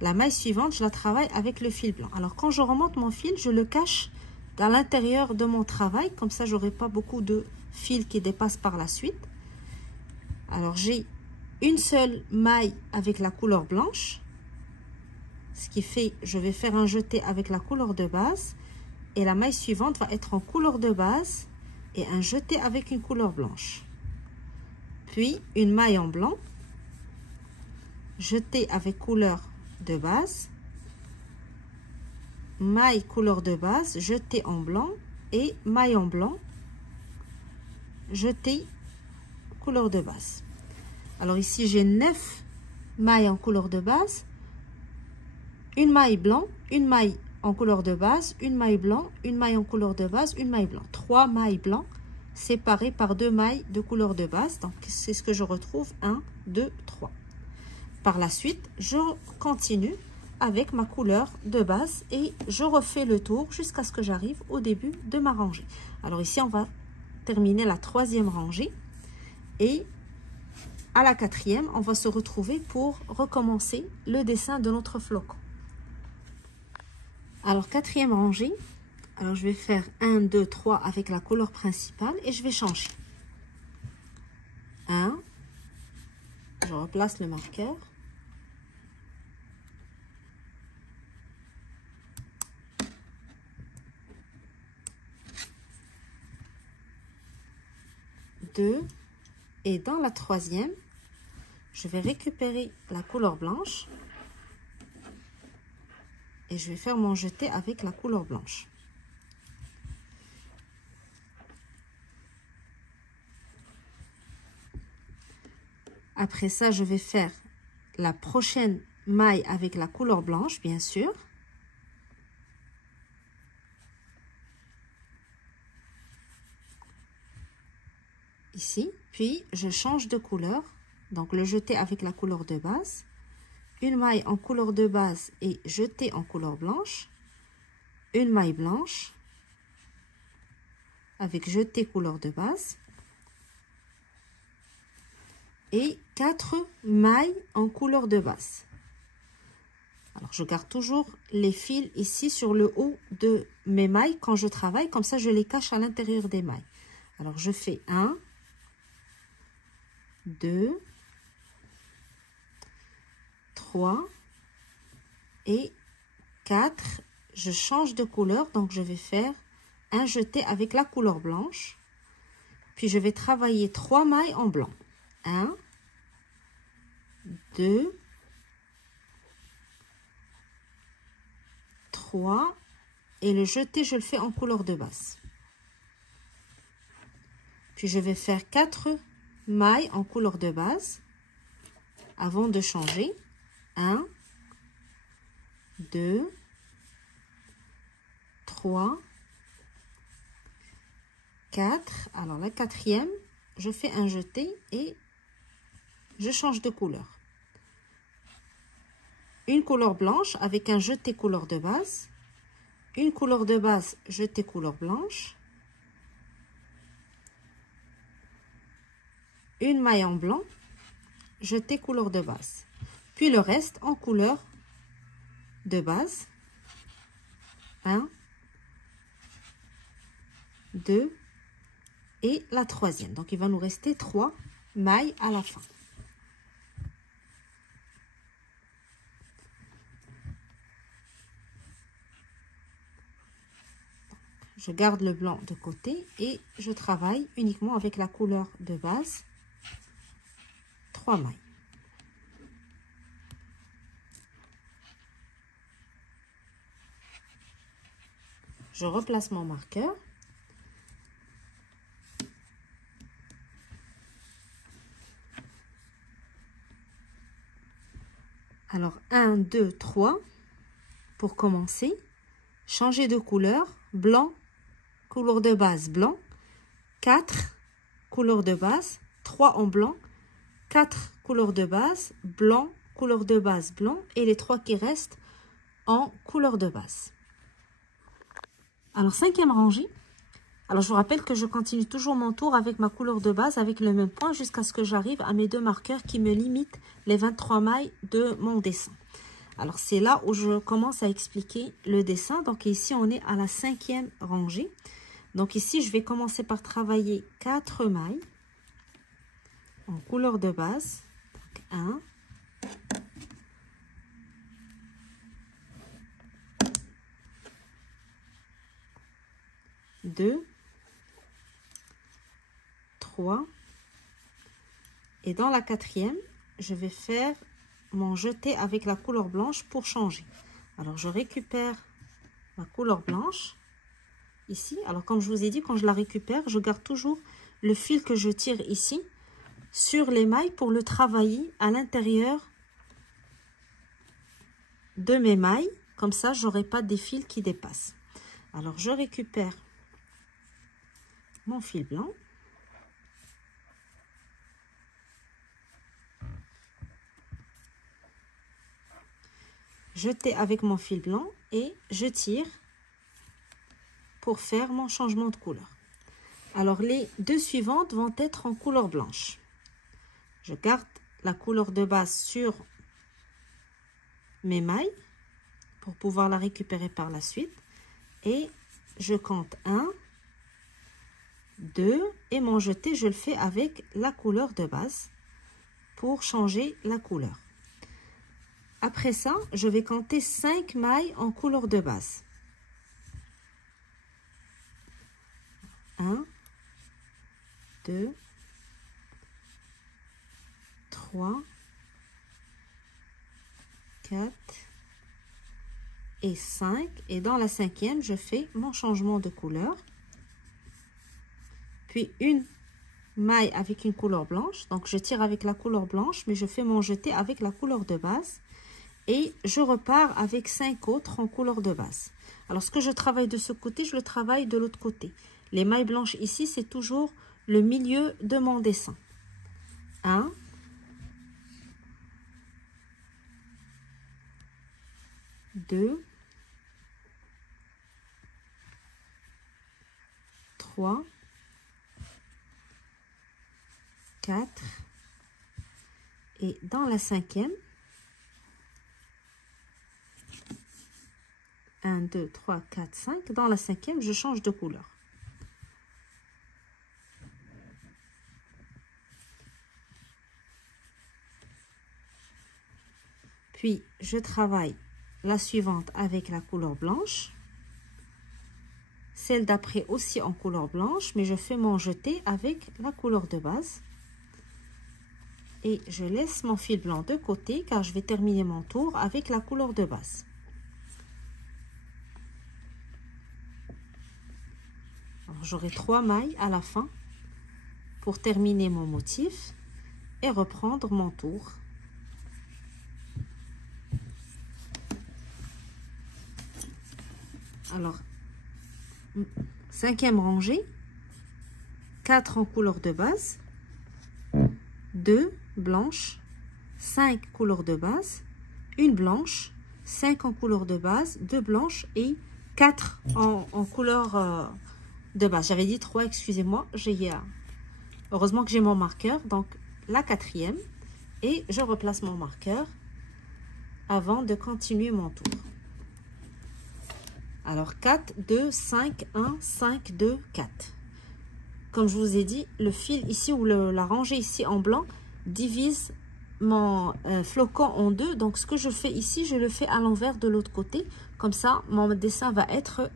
la maille suivante, je la travaille avec le fil blanc. Alors, quand je remonte mon fil, je le cache à l'intérieur de mon travail. Comme ça, je n'aurai pas beaucoup de fils qui dépassent par la suite. Alors, j'ai une seule maille avec la couleur blanche. Ce qui fait, je vais faire un jeté avec la couleur de base. Et la maille suivante va être en couleur de base et un jeté avec une couleur blanche. Puis, une maille en blanc. Jeté avec couleur de base, maille couleur de base, jeté en blanc et maille en blanc, jeté couleur de base. Alors ici j'ai 9 mailles en couleur de base, une maille blanc, une maille en couleur de base, une maille blanc, une maille en couleur de base, une maille blanc. 3 mailles blancs séparées par 2 mailles de couleur de base. Donc c'est ce que je retrouve, 1, 2, 3. Par la suite, je continue avec ma couleur de base et je refais le tour jusqu'à ce que j'arrive au début de ma rangée. Alors ici, on va terminer la 3e rangée et à la 4e, on va se retrouver pour recommencer le dessin de notre flocon. Alors 4e rangée, alors je vais faire 1, 2, 3 avec la couleur principale et je vais changer. 1, je replace le marqueur. 2 et dans la 3e, je vais récupérer la couleur blanche et je vais faire mon jeté avec la couleur blanche. Après ça, je vais faire la prochaine maille avec la couleur blanche, bien sûr. Ici, puis je change de couleur. Donc, le jeter avec la couleur de base. Une maille en couleur de base et jeter en couleur blanche. Une maille blanche avec jeté couleur de base. Et 4 mailles en couleur de base. Alors, je garde toujours les fils ici sur le haut de mes mailles quand je travaille. Comme ça, je les cache à l'intérieur des mailles. Alors, je fais 1, 2, 3 et 4. Je change de couleur, donc je vais faire un jeté avec la couleur blanche. Puis, je vais travailler 3 mailles en blanc. 1, 2, 3 et le jeté, je le fais en couleur de base. Puis, je vais faire 4 mailles en couleur de base avant de changer. 1, 2, 3, 4. Alors, la quatrième, je fais un jeté et je change de couleur. Une couleur blanche avec un jeté couleur de base. Une couleur de base, jeté couleur blanche. Une maille en blanc, jeté couleur de base. Puis le reste en couleur de base. 1, 2 et la troisième. Donc, il va nous rester 3 mailles à la fin. Je garde le blanc de côté et je travaille uniquement avec la couleur de base. 3 mailles. Je replace mon marqueur. Alors, 1, 2, 3. Pour commencer, changer de couleur. Blanc, couleur de base blanc. 4, couleur de base. 3 en blanc. 4 couleurs de base, blanc, couleur de base blanc. Et les 3 qui restent en couleur de base. Alors, 5e rangée. Alors, je vous rappelle que je continue toujours mon tour avec ma couleur de base, avec le même point, jusqu'à ce que j'arrive à mes 2 marqueurs qui me limitent les 23 mailles de mon dessin. Alors, c'est là où je commence à expliquer le dessin. Donc, ici, on est à la 5e rangée. Donc, ici, je vais commencer par travailler 4 mailles en couleur de base. Donc, 1, 2, 3 et dans la 4e, je vais faire mon jeté avec la couleur blanche pour changer. Alors, je récupère ma couleur blanche ici. Alors, comme je vous ai dit, quand je la récupère, je garde toujours le fil que je tire ici sur les mailles pour le travailler à l'intérieur de mes mailles. Comme ça, je n'aurai pas des fils qui dépassent. Alors, je récupère mon fil blanc. Jeter avec mon fil blanc et je tire pour faire mon changement de couleur. Alors, les 2 suivantes vont être en couleur blanche. Je garde la couleur de base sur mes mailles pour pouvoir la récupérer par la suite. Et je compte 1, 2 et mon jeté, je le fais avec la couleur de base pour changer la couleur. Après ça, je vais compter 5 mailles en couleur de base. 1, 2, 3, 4 et 5. Et dans la 5e, je fais mon changement de couleur. Puis une maille avec une couleur blanche. Donc, je tire avec la couleur blanche, mais je fais mon jeté avec la couleur de base. Et je repars avec 5 autres en couleur de base. Alors, ce que je travaille de ce côté, je le travaille de l'autre côté. Les mailles blanches ici, c'est toujours le milieu de mon dessin. 1, 2, 3, 4 et dans la cinquième, 1, 2, 3, 4, 5. Dans la cinquième, je change de couleur. Puis, je travaille la suivante avec la couleur blanche. Celle d'après aussi en couleur blanche, mais je fais mon jeté avec la couleur de base. Et je laisse mon fil blanc de côté car je vais terminer mon tour avec la couleur de base. J'aurai 3 mailles à la fin pour terminer mon motif et reprendre mon tour. Alors, 5e rangée, 4 en couleur de base, 2 blanches, 5 couleurs de base, 1 blanche, 5 en couleur de base, 2 blanches et 4 en couleur de base. J'avais dit 3, excusez-moi. Heureusement que j'ai mon marqueur. Donc, la 4e. Et je replace mon marqueur avant de continuer mon tour. Alors, 4, 2, 5, 1, 5, 2, 4. Comme je vous ai dit, le fil ici ou la rangée ici en blanc divise mon flocon en deux. Donc, ce que je fais ici, je le fais à l'envers de l'autre côté. Comme ça, mon dessin va être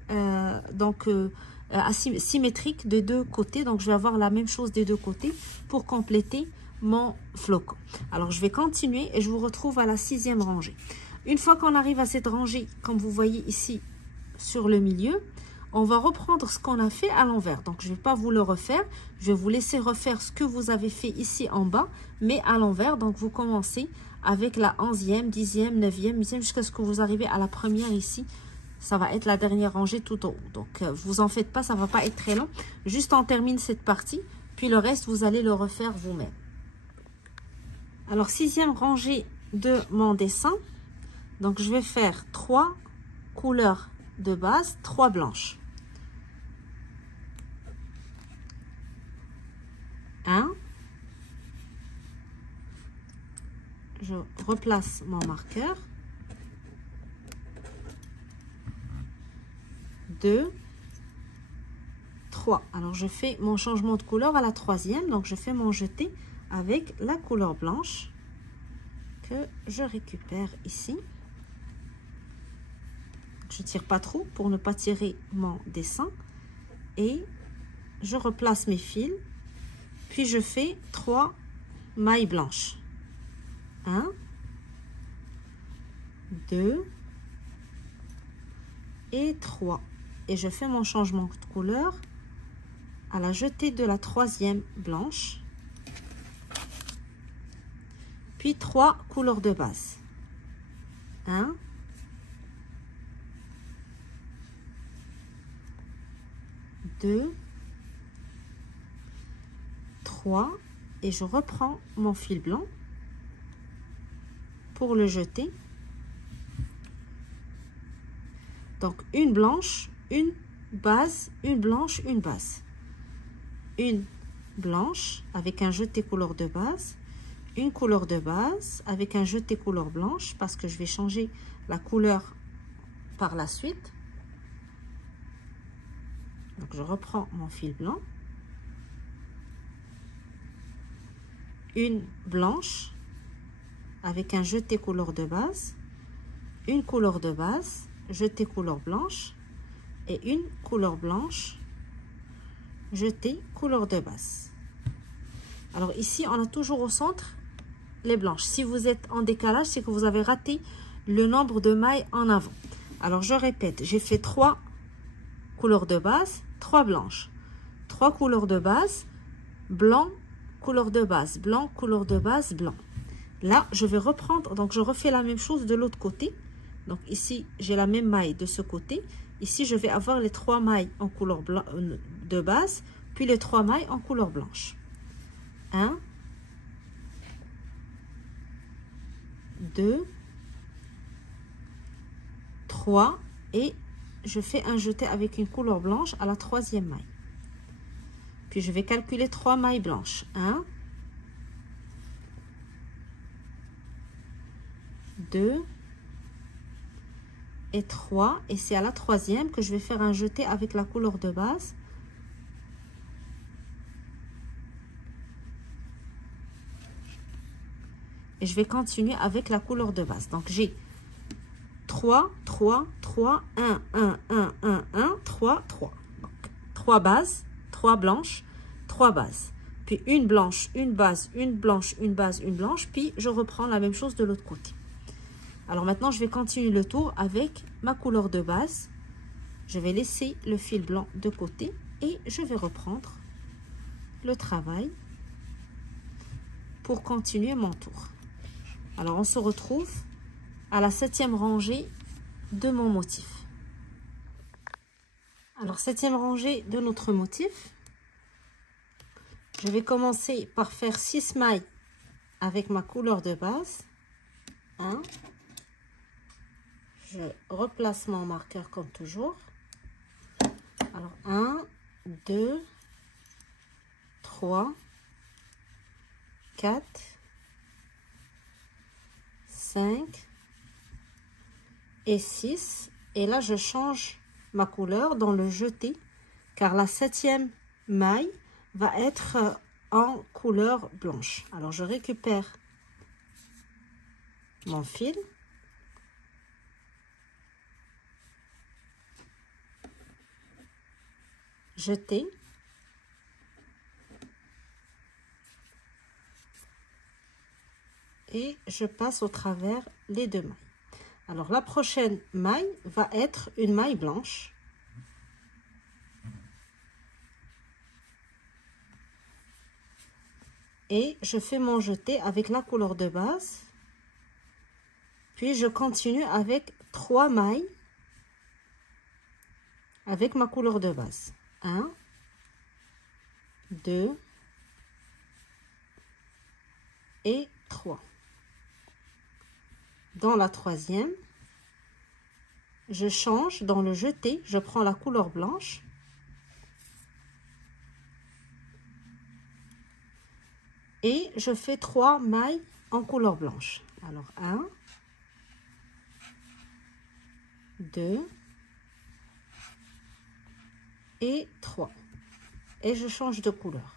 symétrique des deux côtés. Donc, je vais avoir la même chose des deux côtés pour compléter mon flocon. Alors, je vais continuer et je vous retrouve à la 6e rangée. Une fois qu'on arrive à cette rangée, comme vous voyez ici sur le milieu, on va reprendre ce qu'on a fait à l'envers. Donc, je ne vais pas vous le refaire. Je vais vous laisser refaire ce que vous avez fait ici en bas, mais à l'envers. Donc, vous commencez avec la 11e, 10e, 9e, 8e, jusqu'à ce que vous arrivez à la première ici. Ça va être la dernière rangée tout en haut. Donc, vous en faites pas, ça ne va pas être très long. Juste, on termine cette partie, puis le reste, vous allez le refaire vous-même. Alors, 6e rangée de mon dessin. Donc, je vais faire 3 couleurs de base, 3 blanches. 1. Je replace mon marqueur. 2, 3. Alors, je fais mon changement de couleur à la 3e. Donc, je fais mon jeté avec la couleur blanche que je récupère ici. Je ne tire pas trop pour ne pas tirer mon dessin. Et je replace mes fils. Puis, je fais 3 mailles blanches. 1, 2 et 3. Et je fais mon changement de couleur à la jetée de la 3e blanche. Puis 3 couleurs de base. 1, 2, 3 et je reprends mon fil blanc pour le jeter. Donc, une blanche, une base, une blanche, une base. Une blanche avec un jeté couleur de base, une couleur de base avec un jeté couleur blanche parce que je vais changer la couleur par la suite. Donc, je reprends mon fil blanc. Une blanche avec un jeté couleur de base, une couleur de base, jeté couleur blanche et une couleur blanche, jeté couleur de base. Alors ici, on a toujours au centre les blanches. Si vous êtes en décalage, c'est que vous avez raté le nombre de mailles en avant. Alors je répète, j'ai fait 3 couleurs de base, 3 blanches, 3 couleurs de base, blanc, couleur de base, blanc, couleur de base, blanc. Là, je vais reprendre, donc je refais la même chose de l'autre côté. Donc ici, j'ai la même maille de ce côté. Ici, je vais avoir les 3 mailles en couleur blanc, de base, puis les 3 mailles en couleur blanche. 1, 2, 3 et je fais un jeté avec une couleur blanche à la 3e maille. Puis je vais calculer 3 mailles blanches. 1, 2 et 3. Et c'est à la 3e que je vais faire un jeté avec la couleur de base. Et je vais continuer avec la couleur de base. Donc j'ai 3, 3, 3, 1, 1, 1, 1, 1, 3, 3. Donc 3 bases, 3 blanches, 3 bases. Puis une blanche, une base, une blanche, une base, une blanche. Puis je reprends la même chose de l'autre côté. Alors maintenant, je vais continuer le tour avec ma couleur de base. Je vais laisser le fil blanc de côté et je vais reprendre le travail pour continuer mon tour. Alors, on se retrouve à la 7e rangée de mon motif. Alors, 7e rangée de notre motif. Je vais commencer par faire 6 mailles avec ma couleur de base. 1. Je replace mon marqueur comme toujours. Alors, 1, 2, 3, 4, 5 et 6. Et là, je change ma couleur dans le jeté, car la 7e maille va être en couleur blanche. Alors, je récupère mon fil. Jeter. Et je passe au travers les 2 mailles. Alors, la prochaine maille va être une maille blanche. Et je fais mon jeté avec la couleur de base. Puis, je continue avec 3 mailles avec ma couleur de base. 1, 2 et 3. Dans la 3e, je change dans le jeté, je prends la couleur blanche et je fais 3 mailles en couleur blanche. Alors 1, 2 et 3. Et je change de couleur.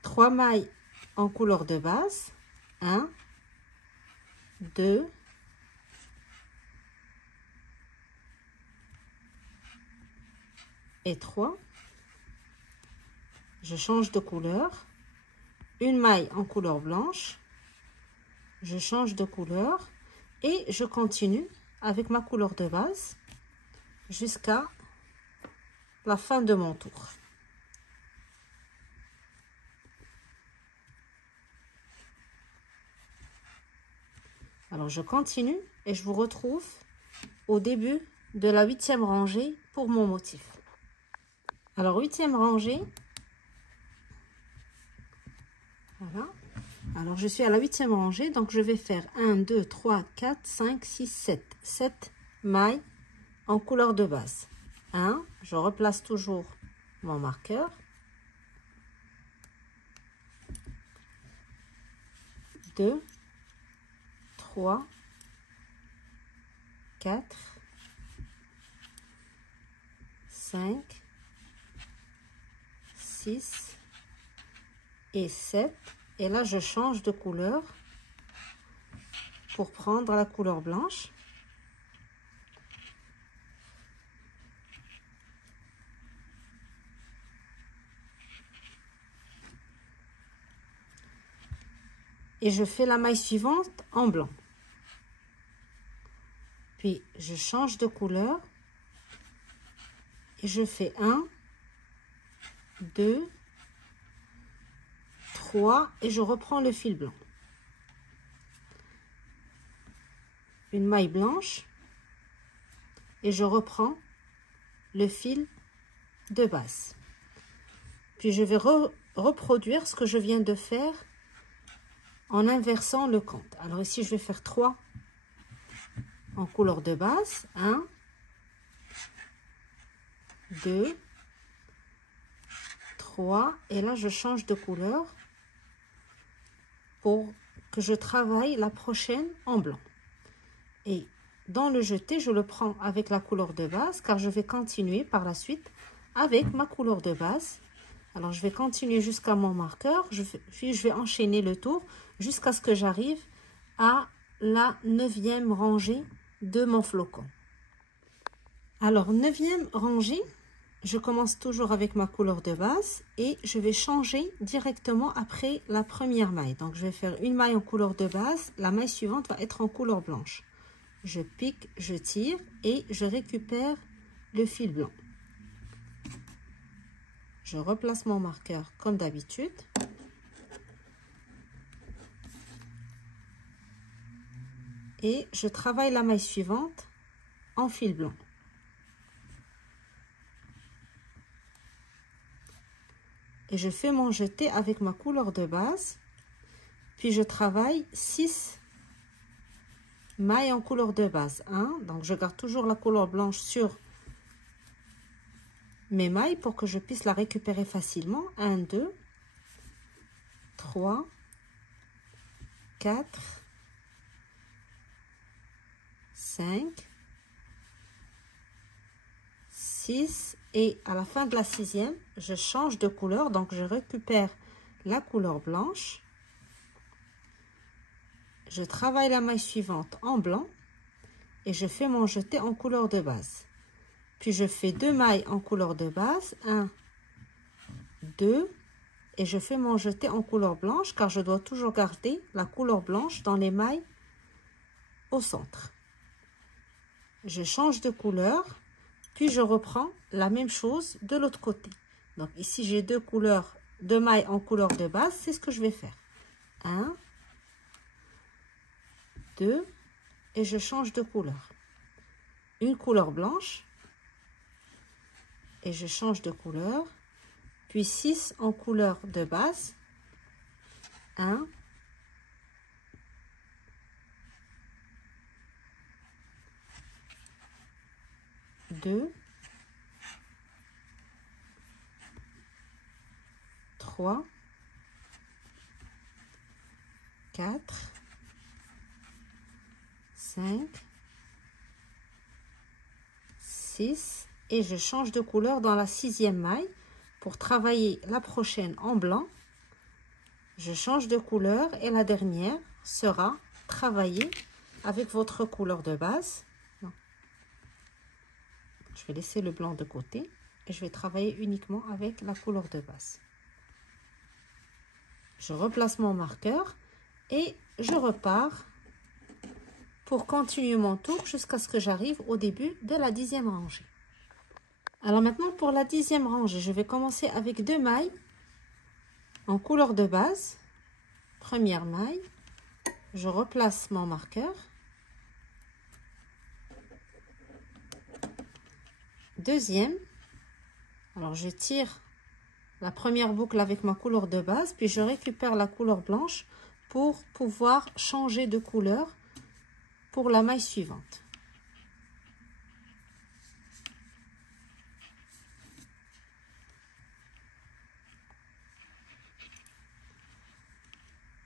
Trois mailles en couleur de base. 1, 2 et 3. Je change de couleur. Une maille en couleur blanche. Je change de couleur et je continue avec ma couleur de base jusqu'à la fin de mon tour. Alors, je continue et je vous retrouve au début de la 8e rangée pour mon motif. Alors, 8e rangée. Voilà. Alors, je suis à la 8e rangée, donc je vais faire 1, 2, 3, 4, 5, 6, 7. 7 mailles en couleur de base. 1, je replace toujours mon marqueur. 2, 3, 4, 5, 6 et 7. Et là, je change de couleur pour prendre la couleur blanche. Et je fais la maille suivante en blanc. Puis, je change de couleur et je fais 1, 2, 3 et je reprends le fil blanc. Une maille blanche et je reprends le fil de base. Puis je vais reproduire ce que je viens de faire en inversant le compte. Alors ici, je vais faire 3 en couleur de base. 1, 2, 3. Et là, je change de couleur pour que je travaille la prochaine en blanc. Et dans le jeté, je le prends avec la couleur de base car je vais continuer par la suite avec ma couleur de base. Alors, je vais continuer jusqu'à mon marqueur, puis je vais enchaîner le tour jusqu'à ce que j'arrive à la 9e rangée de mon flocon. Alors, 9e rangée, je commence toujours avec ma couleur de base et je vais changer directement après la première maille. Donc, je vais faire une maille en couleur de base, la maille suivante va être en couleur blanche. Je pique, je tire et je récupère le fil blanc. Je replace mon marqueur comme d'habitude. Et je travaille la maille suivante en fil blanc. Et je fais mon jeté avec ma couleur de base. Puis je travaille 6 mailles en couleur de base. 1, donc je garde toujours la couleur blanche sur mes mailles pour que je puisse la récupérer facilement. 1, 2, 3, 4, 5, 6 et à la fin de la 6e, je change de couleur, donc je récupère la couleur blanche. Je travaille la maille suivante en blanc et je fais mon jeté en couleur de base. Puis je fais 2 mailles en couleur de base, 1, 2 et je fais mon jeté en couleur blanche car je dois toujours garder la couleur blanche dans les mailles au centre. Je change de couleur, puis je reprends la même chose de l'autre côté. Donc ici j'ai 2 couleurs, 2 mailles en couleur de base, c'est ce que je vais faire. 1, 2 et je change de couleur. Une couleur blanche et je change de couleur. Puis 6 en couleur de base. 1, 2, 3, 4, 5, 6 et je change de couleur dans la 6e maille pour travailler la prochaine en blanc. Je change de couleur et la dernière sera travaillée avec votre couleur de base. Je vais laisser le blanc de côté et je vais travailler uniquement avec la couleur de base. Je replace mon marqueur et je repars pour continuer mon tour jusqu'à ce que j'arrive au début de la 10e rangée. Alors maintenant pour la 10e rangée, je vais commencer avec 2 mailles en couleur de base. Première maille, je replace mon marqueur. Deuxième, alors je tire la première boucle avec ma couleur de base, puis je récupère la couleur blanche pour pouvoir changer de couleur pour la maille suivante.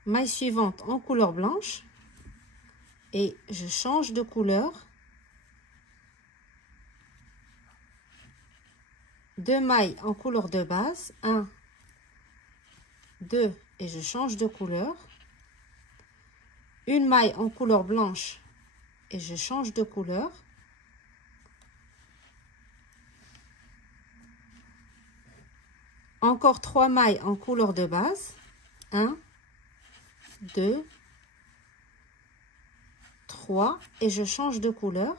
Maille suivante en couleur blanche et je change de couleur. 2 mailles en couleur de base, 1, 2 et je change de couleur. Une maille en couleur blanche et je change de couleur. Encore 3 mailles en couleur de base, 1, 2, 3 et je change de couleur.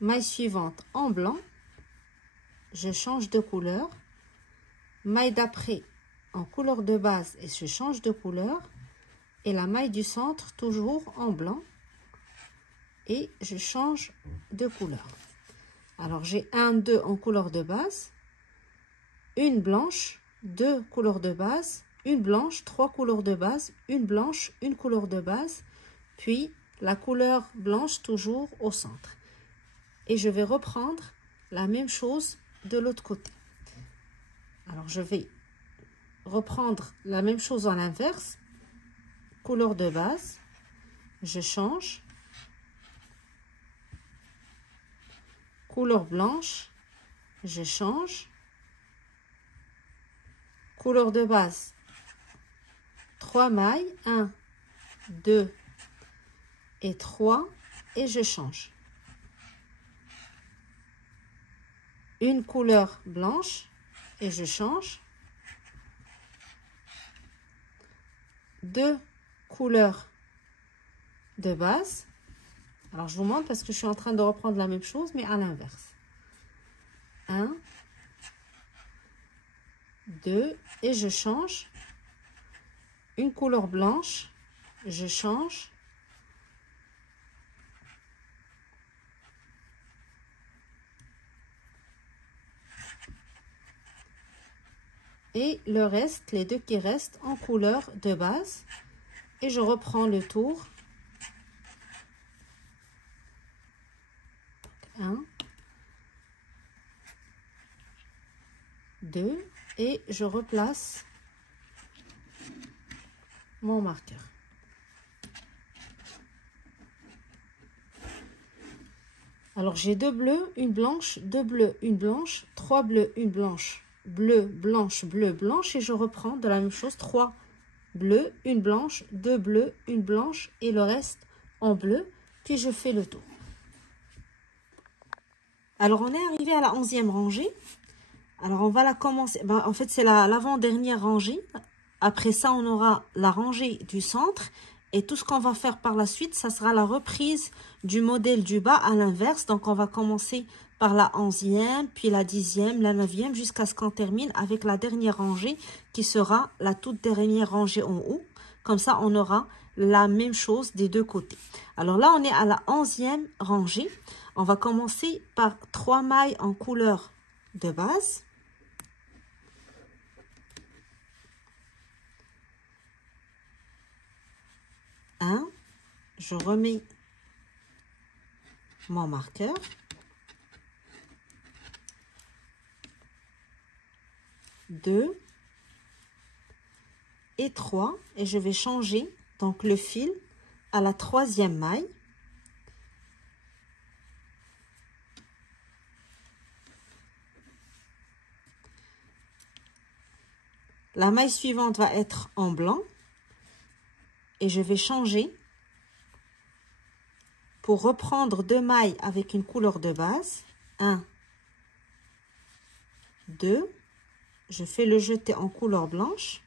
Maille suivante en blanc. Je change de couleur. Maille d'après en couleur de base et je change de couleur. Et la maille du centre toujours en blanc. Et je change de couleur. Alors j'ai 1, 2 en couleur de base. Une blanche, 2 couleurs de base. Une blanche, 3 couleurs de base. Une blanche, une couleur de base. Puis la couleur blanche toujours au centre. Et je vais reprendre la même chose de l'autre côté. Alors je vais reprendre la même chose en l'inverse. Couleur de base, je change. Couleur blanche, je change. Couleur de base, 3 mailles, 1, 2 et 3 et je change. Une couleur blanche et je change. 2 couleurs de base. Alors je vous montre parce que je suis en train de reprendre la même chose mais à l'inverse. 1, 2 et je change. Une couleur blanche, je change. Et le reste, les deux qui restent en couleur de base. Et je reprends le tour. 1, 2 et je replace mon marqueur. Alors j'ai 2 bleus, une blanche, 2 bleus, une blanche, 3 bleus, une blanche, bleu, blanche, bleu, blanche et je reprends de la même chose, 3 bleus, une blanche, 2 bleus, une blanche et le reste en bleu, puis je fais le tour. Alors on est arrivé à la 11e rangée. Alors on va la commencer, en fait c'est l'avant-dernière rangée. Après ça on aura la rangée du centre et tout ce qu'on va faire par la suite, ça sera la reprise du modèle du bas à l'inverse. Donc on va commencer par la 11e, puis la 10e, la 9e jusqu'à ce qu'on termine avec la dernière rangée qui sera la toute dernière rangée en haut. Comme ça on aura la même chose des deux côtés. Alors là on est à la 11e rangée. On va commencer par 3 mailles en couleur de base. Je remets mon marqueur. 2 et 3 et je vais changer donc le fil à la 3e maille. La maille suivante va être en blanc et je vais changer pour reprendre 2 mailles avec une couleur de base. 1, 2, je fais le jeté en couleur blanche.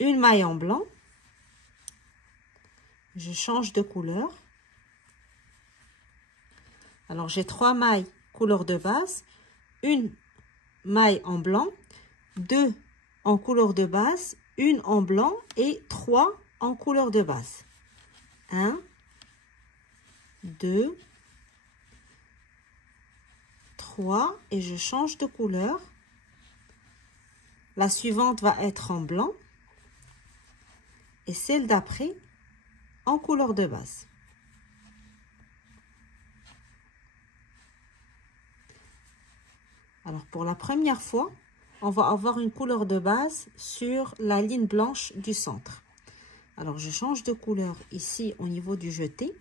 Une maille en blanc. Je change de couleur. Alors j'ai 3 mailles couleur de base, une maille en blanc, 2 en couleur de base, une en blanc et 3 en couleur de base. 1, 2, 3 et je change de couleur. La suivante va être en blanc et celle d'après en couleur de base. Alors pour la première fois, on va avoir une couleur de base sur la ligne blanche du centre. Alors je change de couleur ici au niveau du jeté.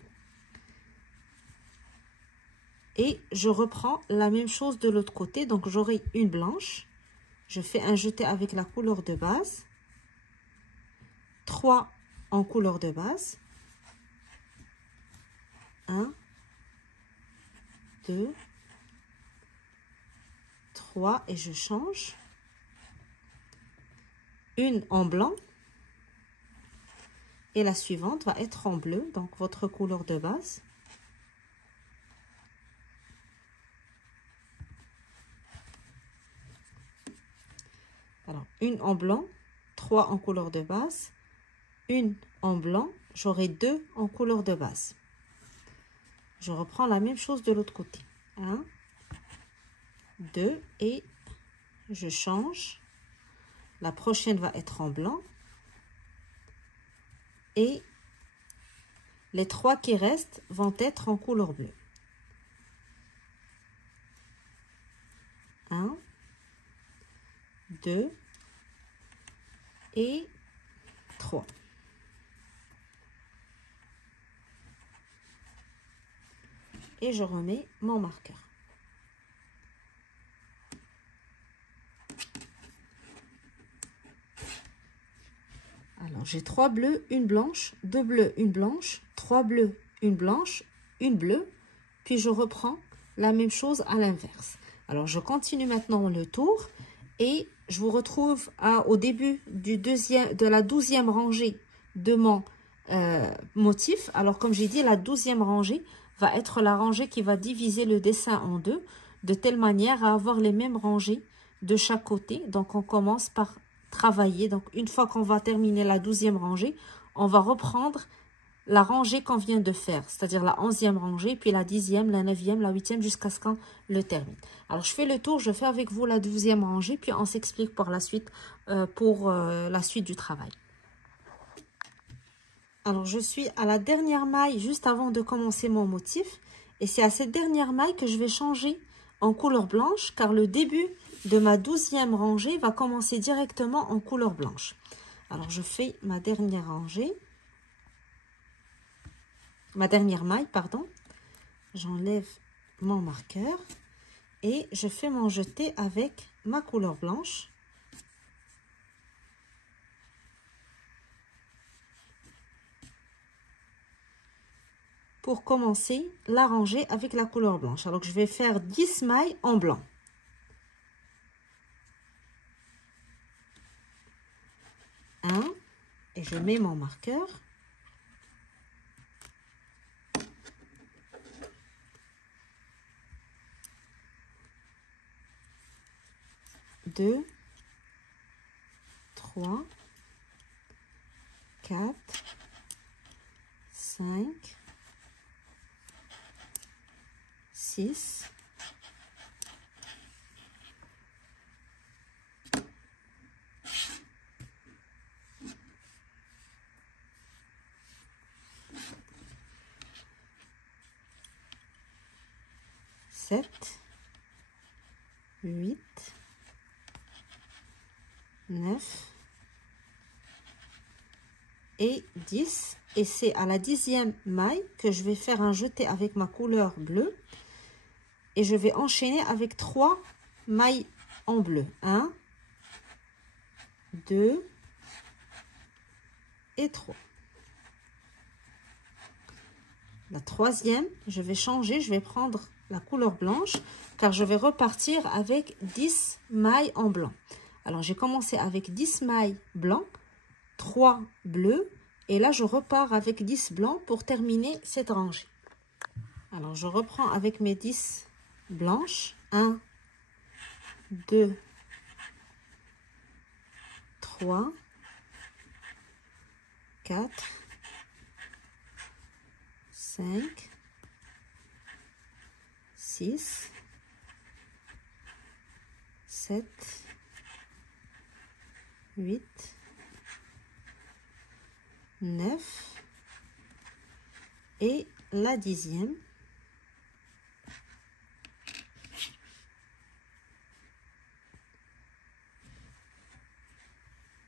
Et je reprends la même chose de l'autre côté. Donc j'aurai une blanche. Je fais un jeté avec la couleur de base. 3 en couleur de base. 1, 2, 3 et je change. Une en blanc. Et la suivante va être en bleu, donc votre couleur de base. Alors, une en blanc, 3 en couleur de base, une en blanc, j'aurai 2 en couleur de base. Je reprends la même chose de l'autre côté. 1, 2 et je change. La prochaine va être en blanc. Et les 3 qui restent vont être en couleur bleue. 1, 2 et 3. Et je remets mon marqueur. Alors, j'ai 3 bleus, une blanche, 2 bleus, une blanche, 3 bleus, une blanche, une bleue. Puis, je reprends la même chose à l'inverse. Alors, je continue maintenant le tour et je vous retrouve au début de la 12e rangée de mon motif. Alors, comme j'ai dit, la 12e rangée va être la rangée qui va diviser le dessin en deux, de telle manière à avoir les mêmes rangées de chaque côté. Donc, on commence par travailler. Donc, une fois qu'on va terminer la 12e rangée, on va reprendre la rangée qu'on vient de faire, c'est-à-dire la 11e rangée, puis la 10e, la 9e, la 8e, jusqu'à ce qu'on le termine. Alors, je fais le tour, je fais avec vous la 12e rangée, puis on s'explique par la suite pour la suite du travail. Alors, je suis à la dernière maille juste avant de commencer mon motif. Et c'est à cette dernière maille que je vais changer en couleur blanche, car le début de ma 12e rangée va commencer directement en couleur blanche. Alors, je fais ma dernière rangée. Ma dernière maille, pardon. J'enlève mon marqueur et je fais mon jeté avec ma couleur blanche. Pour commencer la rangée avec la couleur blanche. Alors, je vais faire 10 mailles en blanc. 1 et je mets mon marqueur. 2, 3, 4, 5, 6, 7, 8, 9 et 10. Et c'est à la 10e maille que je vais faire un jeté avec ma couleur bleue. Et je vais enchaîner avec 3 mailles en bleu. 1, 2 et 3. La 3e, je vais changer, je vais prendre la couleur blanche car je vais repartir avec 10 mailles en blanc. Alors, j'ai commencé avec 10 mailles blancs, 3 bleus et là, je repars avec 10 blancs pour terminer cette rangée. Alors, je reprends avec mes 10 blanches. 1, 2, 3, 4, 5, 6, 7, 8, 9 et la 10e.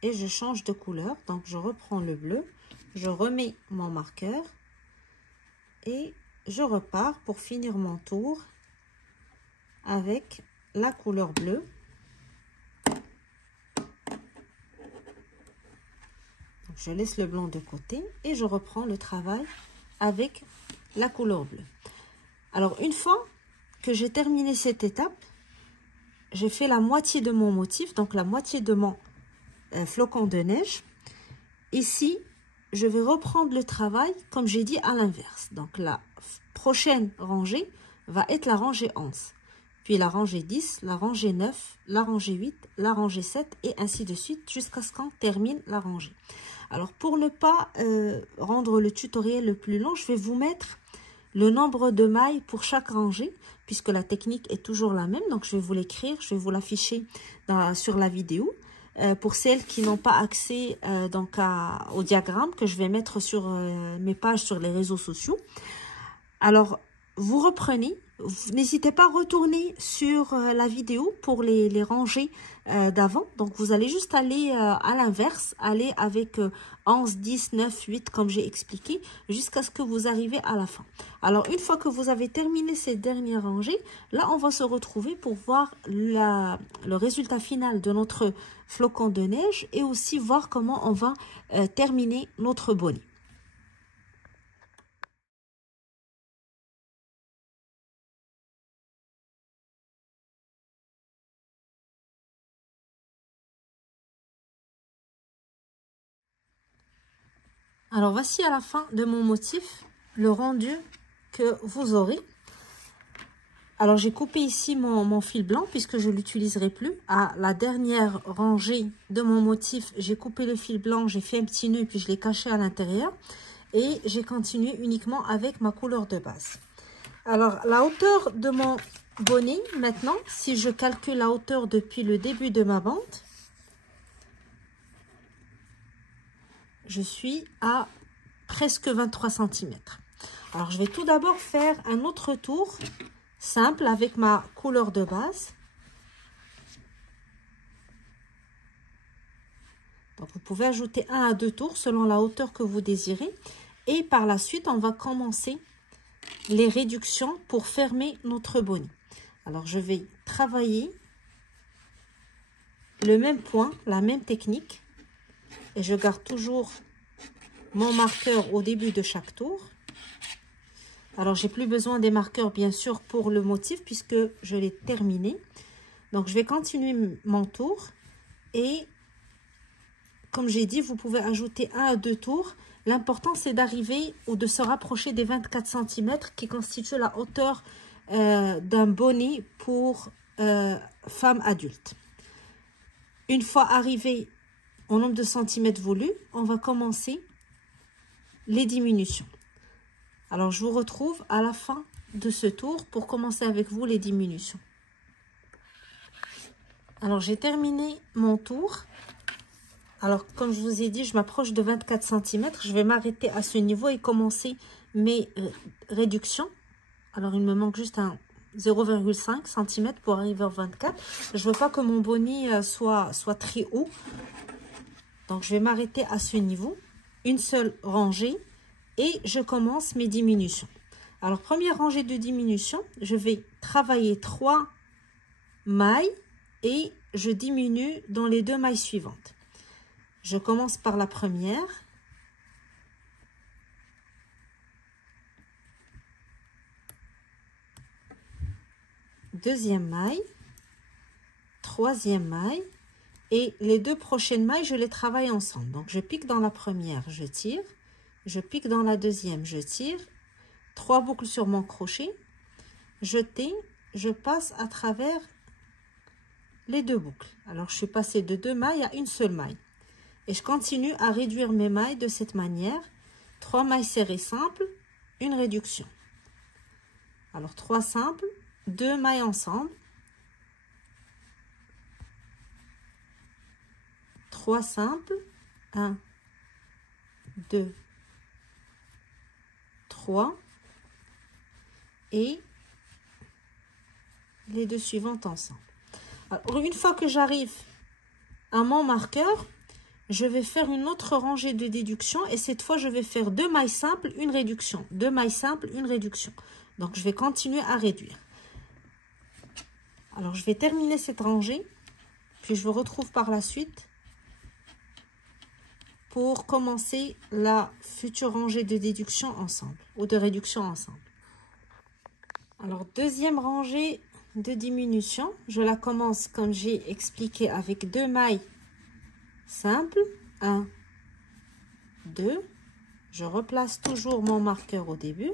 Et je change de couleur, donc je reprends le bleu, je remets mon marqueur et je repars pour finir mon tour avec la couleur bleue. Donc, je laisse le blanc de côté et je reprends le travail avec la couleur bleue. Alors, une fois que j'ai terminé cette étape, j'ai fait la moitié de mon motif, donc la moitié de mon flocon de neige. Ici, je vais reprendre le travail, comme j'ai dit, à l'inverse. Donc, la prochaine rangée va être la rangée 11. Puis la rangée 10, la rangée 9, la rangée 8, la rangée 7 et ainsi de suite jusqu'à ce qu'on termine la rangée. Alors, pour ne pas rendre le tutoriel le plus long, je vais vous mettre le nombre de mailles pour chaque rangée, puisque la technique est toujours la même. Donc, je vais vous l'écrire, je vais vous l'afficher sur la vidéo. Pour celles qui n'ont pas accès au diagramme que je vais mettre sur mes pages sur les réseaux sociaux. Alors, vous reprenez, n'hésitez pas à retourner sur la vidéo pour les rangées d'avant. Donc, vous allez juste aller à l'inverse, aller avec 11, 10, 9, 8, comme j'ai expliqué, jusqu'à ce que vous arrivez à la fin. Alors, une fois que vous avez terminé ces dernières rangées, là, on va se retrouver pour voir le résultat final de notre flocon de neige et aussi voir comment on va terminer notre bonnet. Alors, voici à la fin de mon motif le rendu que vous aurez. Alors, j'ai coupé ici mon fil blanc puisque je ne l'utiliserai plus. À la dernière rangée de mon motif, j'ai coupé le fil blanc, j'ai fait un petit nœud puis je l'ai caché à l'intérieur. Et j'ai continué uniquement avec ma couleur de base. Alors, la hauteur de mon bonnet, maintenant, si je calcule la hauteur depuis le début de ma bande, je suis à presque 23 cm. Alors, je vais tout d'abord faire un autre tour simple avec ma couleur de base. Donc, vous pouvez ajouter 1 à 2 tours selon la hauteur que vous désirez. Et par la suite, on va commencer les réductions pour fermer notre bonnet. Alors, je vais travailler le même point, la même technique. Et je garde toujours mon marqueur au début de chaque tour. Alors, j'ai plus besoin des marqueurs, bien sûr, pour le motif, puisque je l'ai terminé. Donc, je vais continuer mon tour. Et, comme j'ai dit, vous pouvez ajouter 1 à 2 tours. L'important, c'est d'arriver ou de se rapprocher des 24 cm qui constituent la hauteur d'un bonnet pour femme adulte. Une fois arrivé au nombre de centimètres voulus, on va commencer les diminutions. Alors, je vous retrouve à la fin de ce tour pour commencer avec vous les diminutions. Alors, j'ai terminé mon tour. Alors, comme je vous ai dit, je m'approche de 24 cm. Je vais m'arrêter à ce niveau et commencer mes réductions. Alors, il me manque juste un 0,5 cm pour arriver à 24. Je ne veux pas que mon bonnet soit très haut. Donc, je vais m'arrêter à ce niveau. Une seule rangée et je commence mes diminutions. Alors, première rangée de diminution, je vais travailler 3 mailles et je diminue dans les 2 mailles suivantes. Je commence par la première. Deuxième maille. Troisième maille. Et les 2 prochaines mailles, je les travaille ensemble. Donc, je pique dans la première, je tire. Je pique dans la deuxième, je tire. 3 boucles sur mon crochet. Jeter, je passe à travers les 2 boucles. Alors, je suis passée de 2 mailles à une seule maille. Et je continue à réduire mes mailles de cette manière. 3 mailles serrées simples, une réduction. Alors, 3 simples, 2 mailles ensemble. 3 simples, 1, 2, 3. Et les 2 suivantes ensemble. Alors, une fois que j'arrive à mon marqueur, je vais faire une autre rangée de déduction et cette fois, je vais faire 2 mailles simples, une réduction. 2 mailles simples, une réduction. Donc, je vais continuer à réduire. Alors, je vais terminer cette rangée, puis je vous retrouve par la suite pour commencer la future rangée de déduction ensemble ou de réduction ensemble. Alors, deuxième rangée de diminution, je la commence comme j'ai expliqué avec 2 mailles simples, 1, 2, Je replace toujours mon marqueur au début.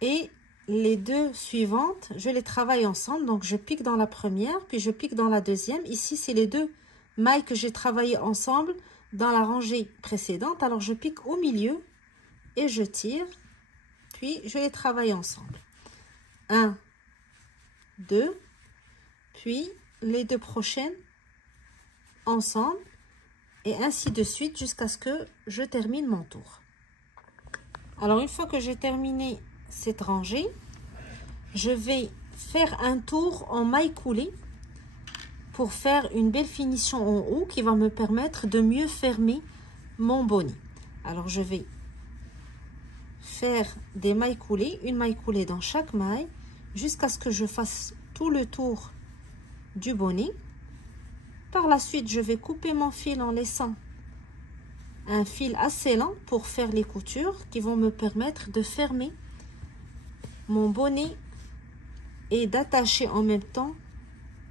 Et les deux suivantes, je les travaille ensemble. Donc, je pique dans la première, puis je pique dans la deuxième. Ici, c'est les deux mailles que j'ai travaillées ensemble dans la rangée précédente. Alors, je pique au milieu et je tire, puis je les travaille ensemble. 1, 2, puis les deux prochaines ensemble, et ainsi de suite jusqu'à ce que je termine mon tour. Alors, une fois que j'ai terminé cette rangée, je vais faire un tour en maille coulée pour faire une belle finition en haut qui va me permettre de mieux fermer mon bonnet. Alors, je vais faire des mailles coulées, une maille coulée dans chaque maille, jusqu'à ce que je fasse tout le tour du bonnet. Par la suite, je vais couper mon fil en laissant un fil assez lent pour faire les coutures qui vont me permettre de fermer mon bonnet et d'attacher en même temps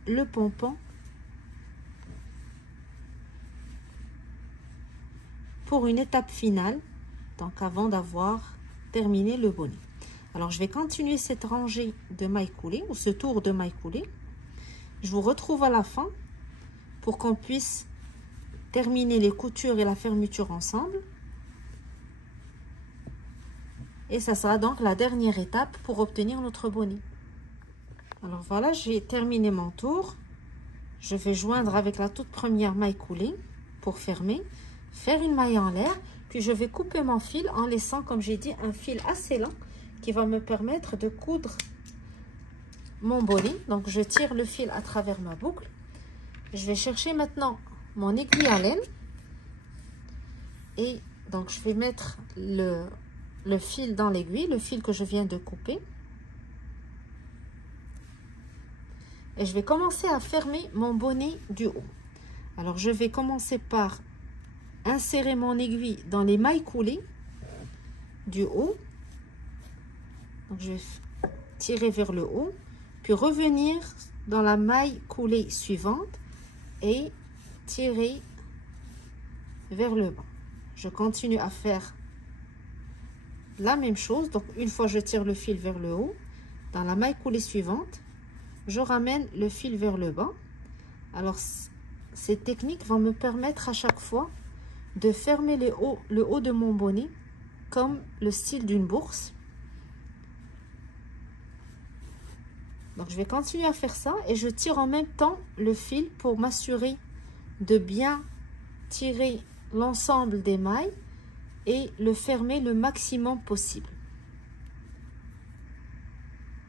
le pompon pour une étape finale, donc avant d'avoir terminé le bonnet. Alors, je vais continuer cette rangée de mailles coulées ou ce tour de mailles coulées. Je vous retrouve à la fin pour qu'on puisse terminer les coutures et la fermeture ensemble. Et ça sera donc la dernière étape pour obtenir notre bonnet. Alors voilà, j'ai terminé mon tour. Je vais joindre avec la toute première maille coulée pour fermer, faire une maille en l'air, puis je vais couper mon fil en laissant, comme j'ai dit, un fil assez lent qui va me permettre de coudre mon bonnet. Donc je tire le fil à travers ma boucle. Je vais chercher maintenant mon aiguille à laine et donc je vais mettre le fil dans l'aiguille, le fil que je viens de couper, et je vais commencer à fermer mon bonnet du haut. Alors je vais commencer par insérer mon aiguille dans les mailles coulées du haut. Donc je vais tirer vers le haut, puis revenir dans la maille coulée suivante et tirer vers le bas. Je continue à faire la même chose. Donc une fois je tire le fil vers le haut, dans la maille coulée suivante, je ramène le fil vers le bas. Alors cette technique va me permettre à chaque fois de fermer le haut de mon bonnet comme le style d'une bourse. Donc je vais continuer à faire ça et je tire en même temps le fil pour m'assurer de bien tirer l'ensemble des mailles et le fermer le maximum possible.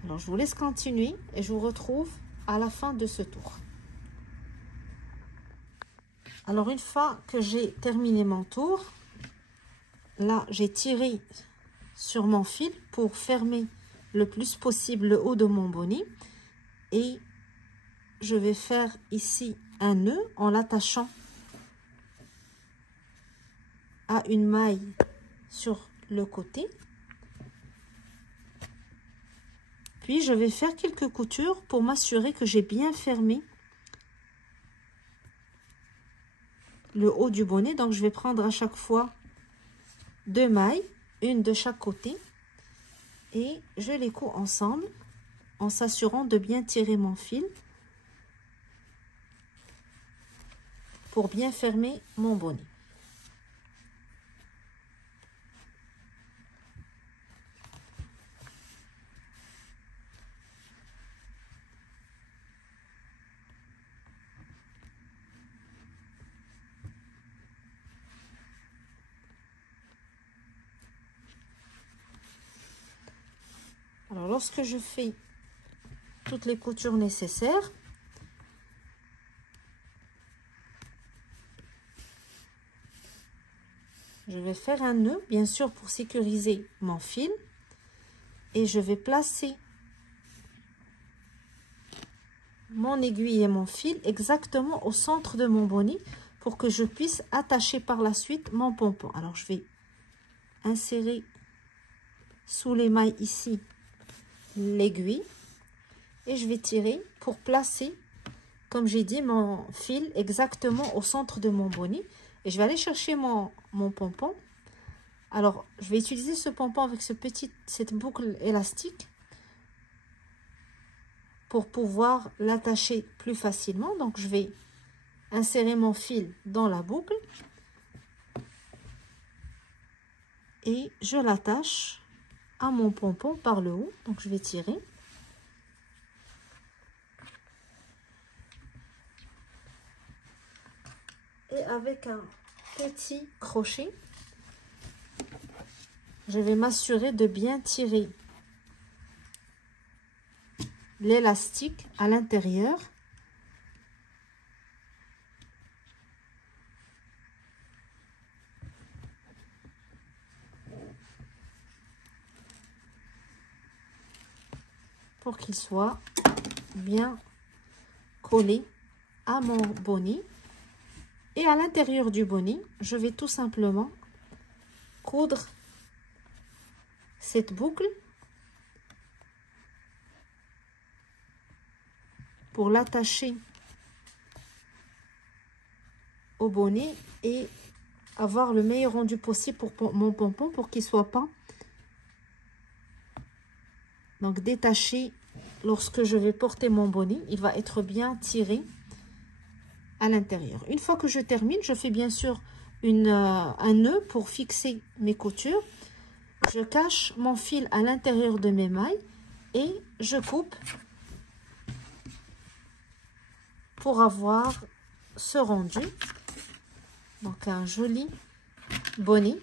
Alors je vous laisse continuer et je vous retrouve à la fin de ce tour. Alors une fois que j'ai terminé mon tour, là j'ai tiré sur mon fil pour fermer le plus possible le haut de mon bonnet et je vais faire ici un nœud en l'attachant à une maille sur le côté. Puis je vais faire quelques coutures pour m'assurer que j'ai bien fermé le haut du bonnet. Donc je vais prendre à chaque fois 2 mailles, une de chaque côté, et je les couds ensemble en s'assurant de bien tirer mon fil pour bien fermer mon bonnet. Alors, lorsque je fais toutes les coutures nécessaires, je vais faire un nœud, bien sûr, pour sécuriser mon fil. Et je vais placer mon aiguille et mon fil exactement au centre de mon bonnet pour que je puisse attacher par la suite mon pompon. Alors, je vais insérer sous les mailles ici l'aiguille et je vais tirer pour placer comme j'ai dit, mon fil exactement au centre de mon bonnet. Et je vais aller chercher mon pompon. Alors, je vais utiliser ce pompon avec cette boucle élastique pour pouvoir l'attacher plus facilement. Donc, je vais insérer mon fil dans la boucle et je l'attache à mon pompon par le haut. Donc, je vais tirer. Et avec un petit crochet, je vais m'assurer de bien tirer l'élastique à l'intérieur. Pour qu'il soit bien collé à mon bonnet. Et à l'intérieur du bonnet, je vais tout simplement coudre cette boucle pour l'attacher au bonnet et avoir le meilleur rendu possible pour mon pompon pour qu'il ne soit pas donc détaché lorsque je vais porter mon bonnet. Il va être bien tiré à l'intérieur. Une fois que je termine, je fais bien sûr un nœud pour fixer mes coutures. Je cache mon fil à l'intérieur de mes mailles et je coupe pour avoir ce rendu. Donc un joli bonnet.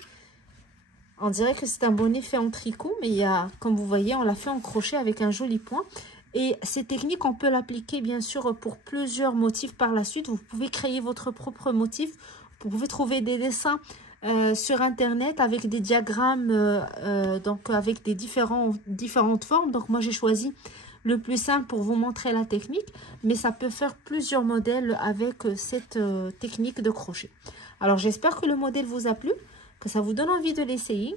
On dirait que c'est un bonnet fait en tricot, mais il y a, comme vous voyez, on l'a fait en crochet avec un joli point. Et cette technique, on peut l'appliquer bien sûr pour plusieurs motifs par la suite. Vous pouvez créer votre propre motif. Vous pouvez trouver des dessins sur internet avec des diagrammes, donc avec des différentes formes. Donc moi j'ai choisi le plus simple pour vous montrer la technique, mais ça peut faire plusieurs modèles avec cette technique de crochet. Alors j'espère que le modèle vous a plu, que ça vous donne envie de l'essayer.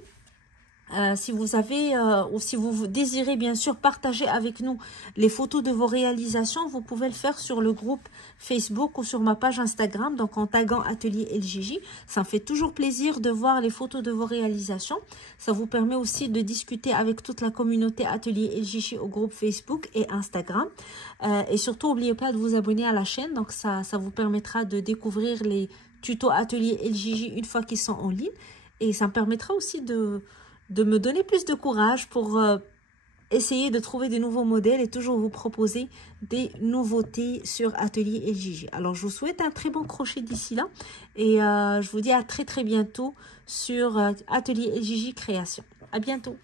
Si vous avez ou si vous désirez bien sûr partager avec nous les photos de vos réalisations, vous pouvez le faire sur le groupe Facebook ou sur ma page Instagram, donc en taguant Atelier LJJ. Ça me fait toujours plaisir de voir les photos de vos réalisations. Ça vous permet aussi de discuter avec toute la communauté Atelier LJJ au groupe Facebook et Instagram. Et surtout, n'oubliez pas de vous abonner à la chaîne, donc ça vous permettra de découvrir les tutos Atelier LJJ une fois qu'ils sont en ligne. Et ça me permettra aussi de me donner plus de courage pour essayer de trouver des nouveaux modèles et toujours vous proposer des nouveautés sur Atelier LJJ. Alors, je vous souhaite un très bon crochet d'ici là et je vous dis à très bientôt sur Atelier LJJ Création. À bientôt.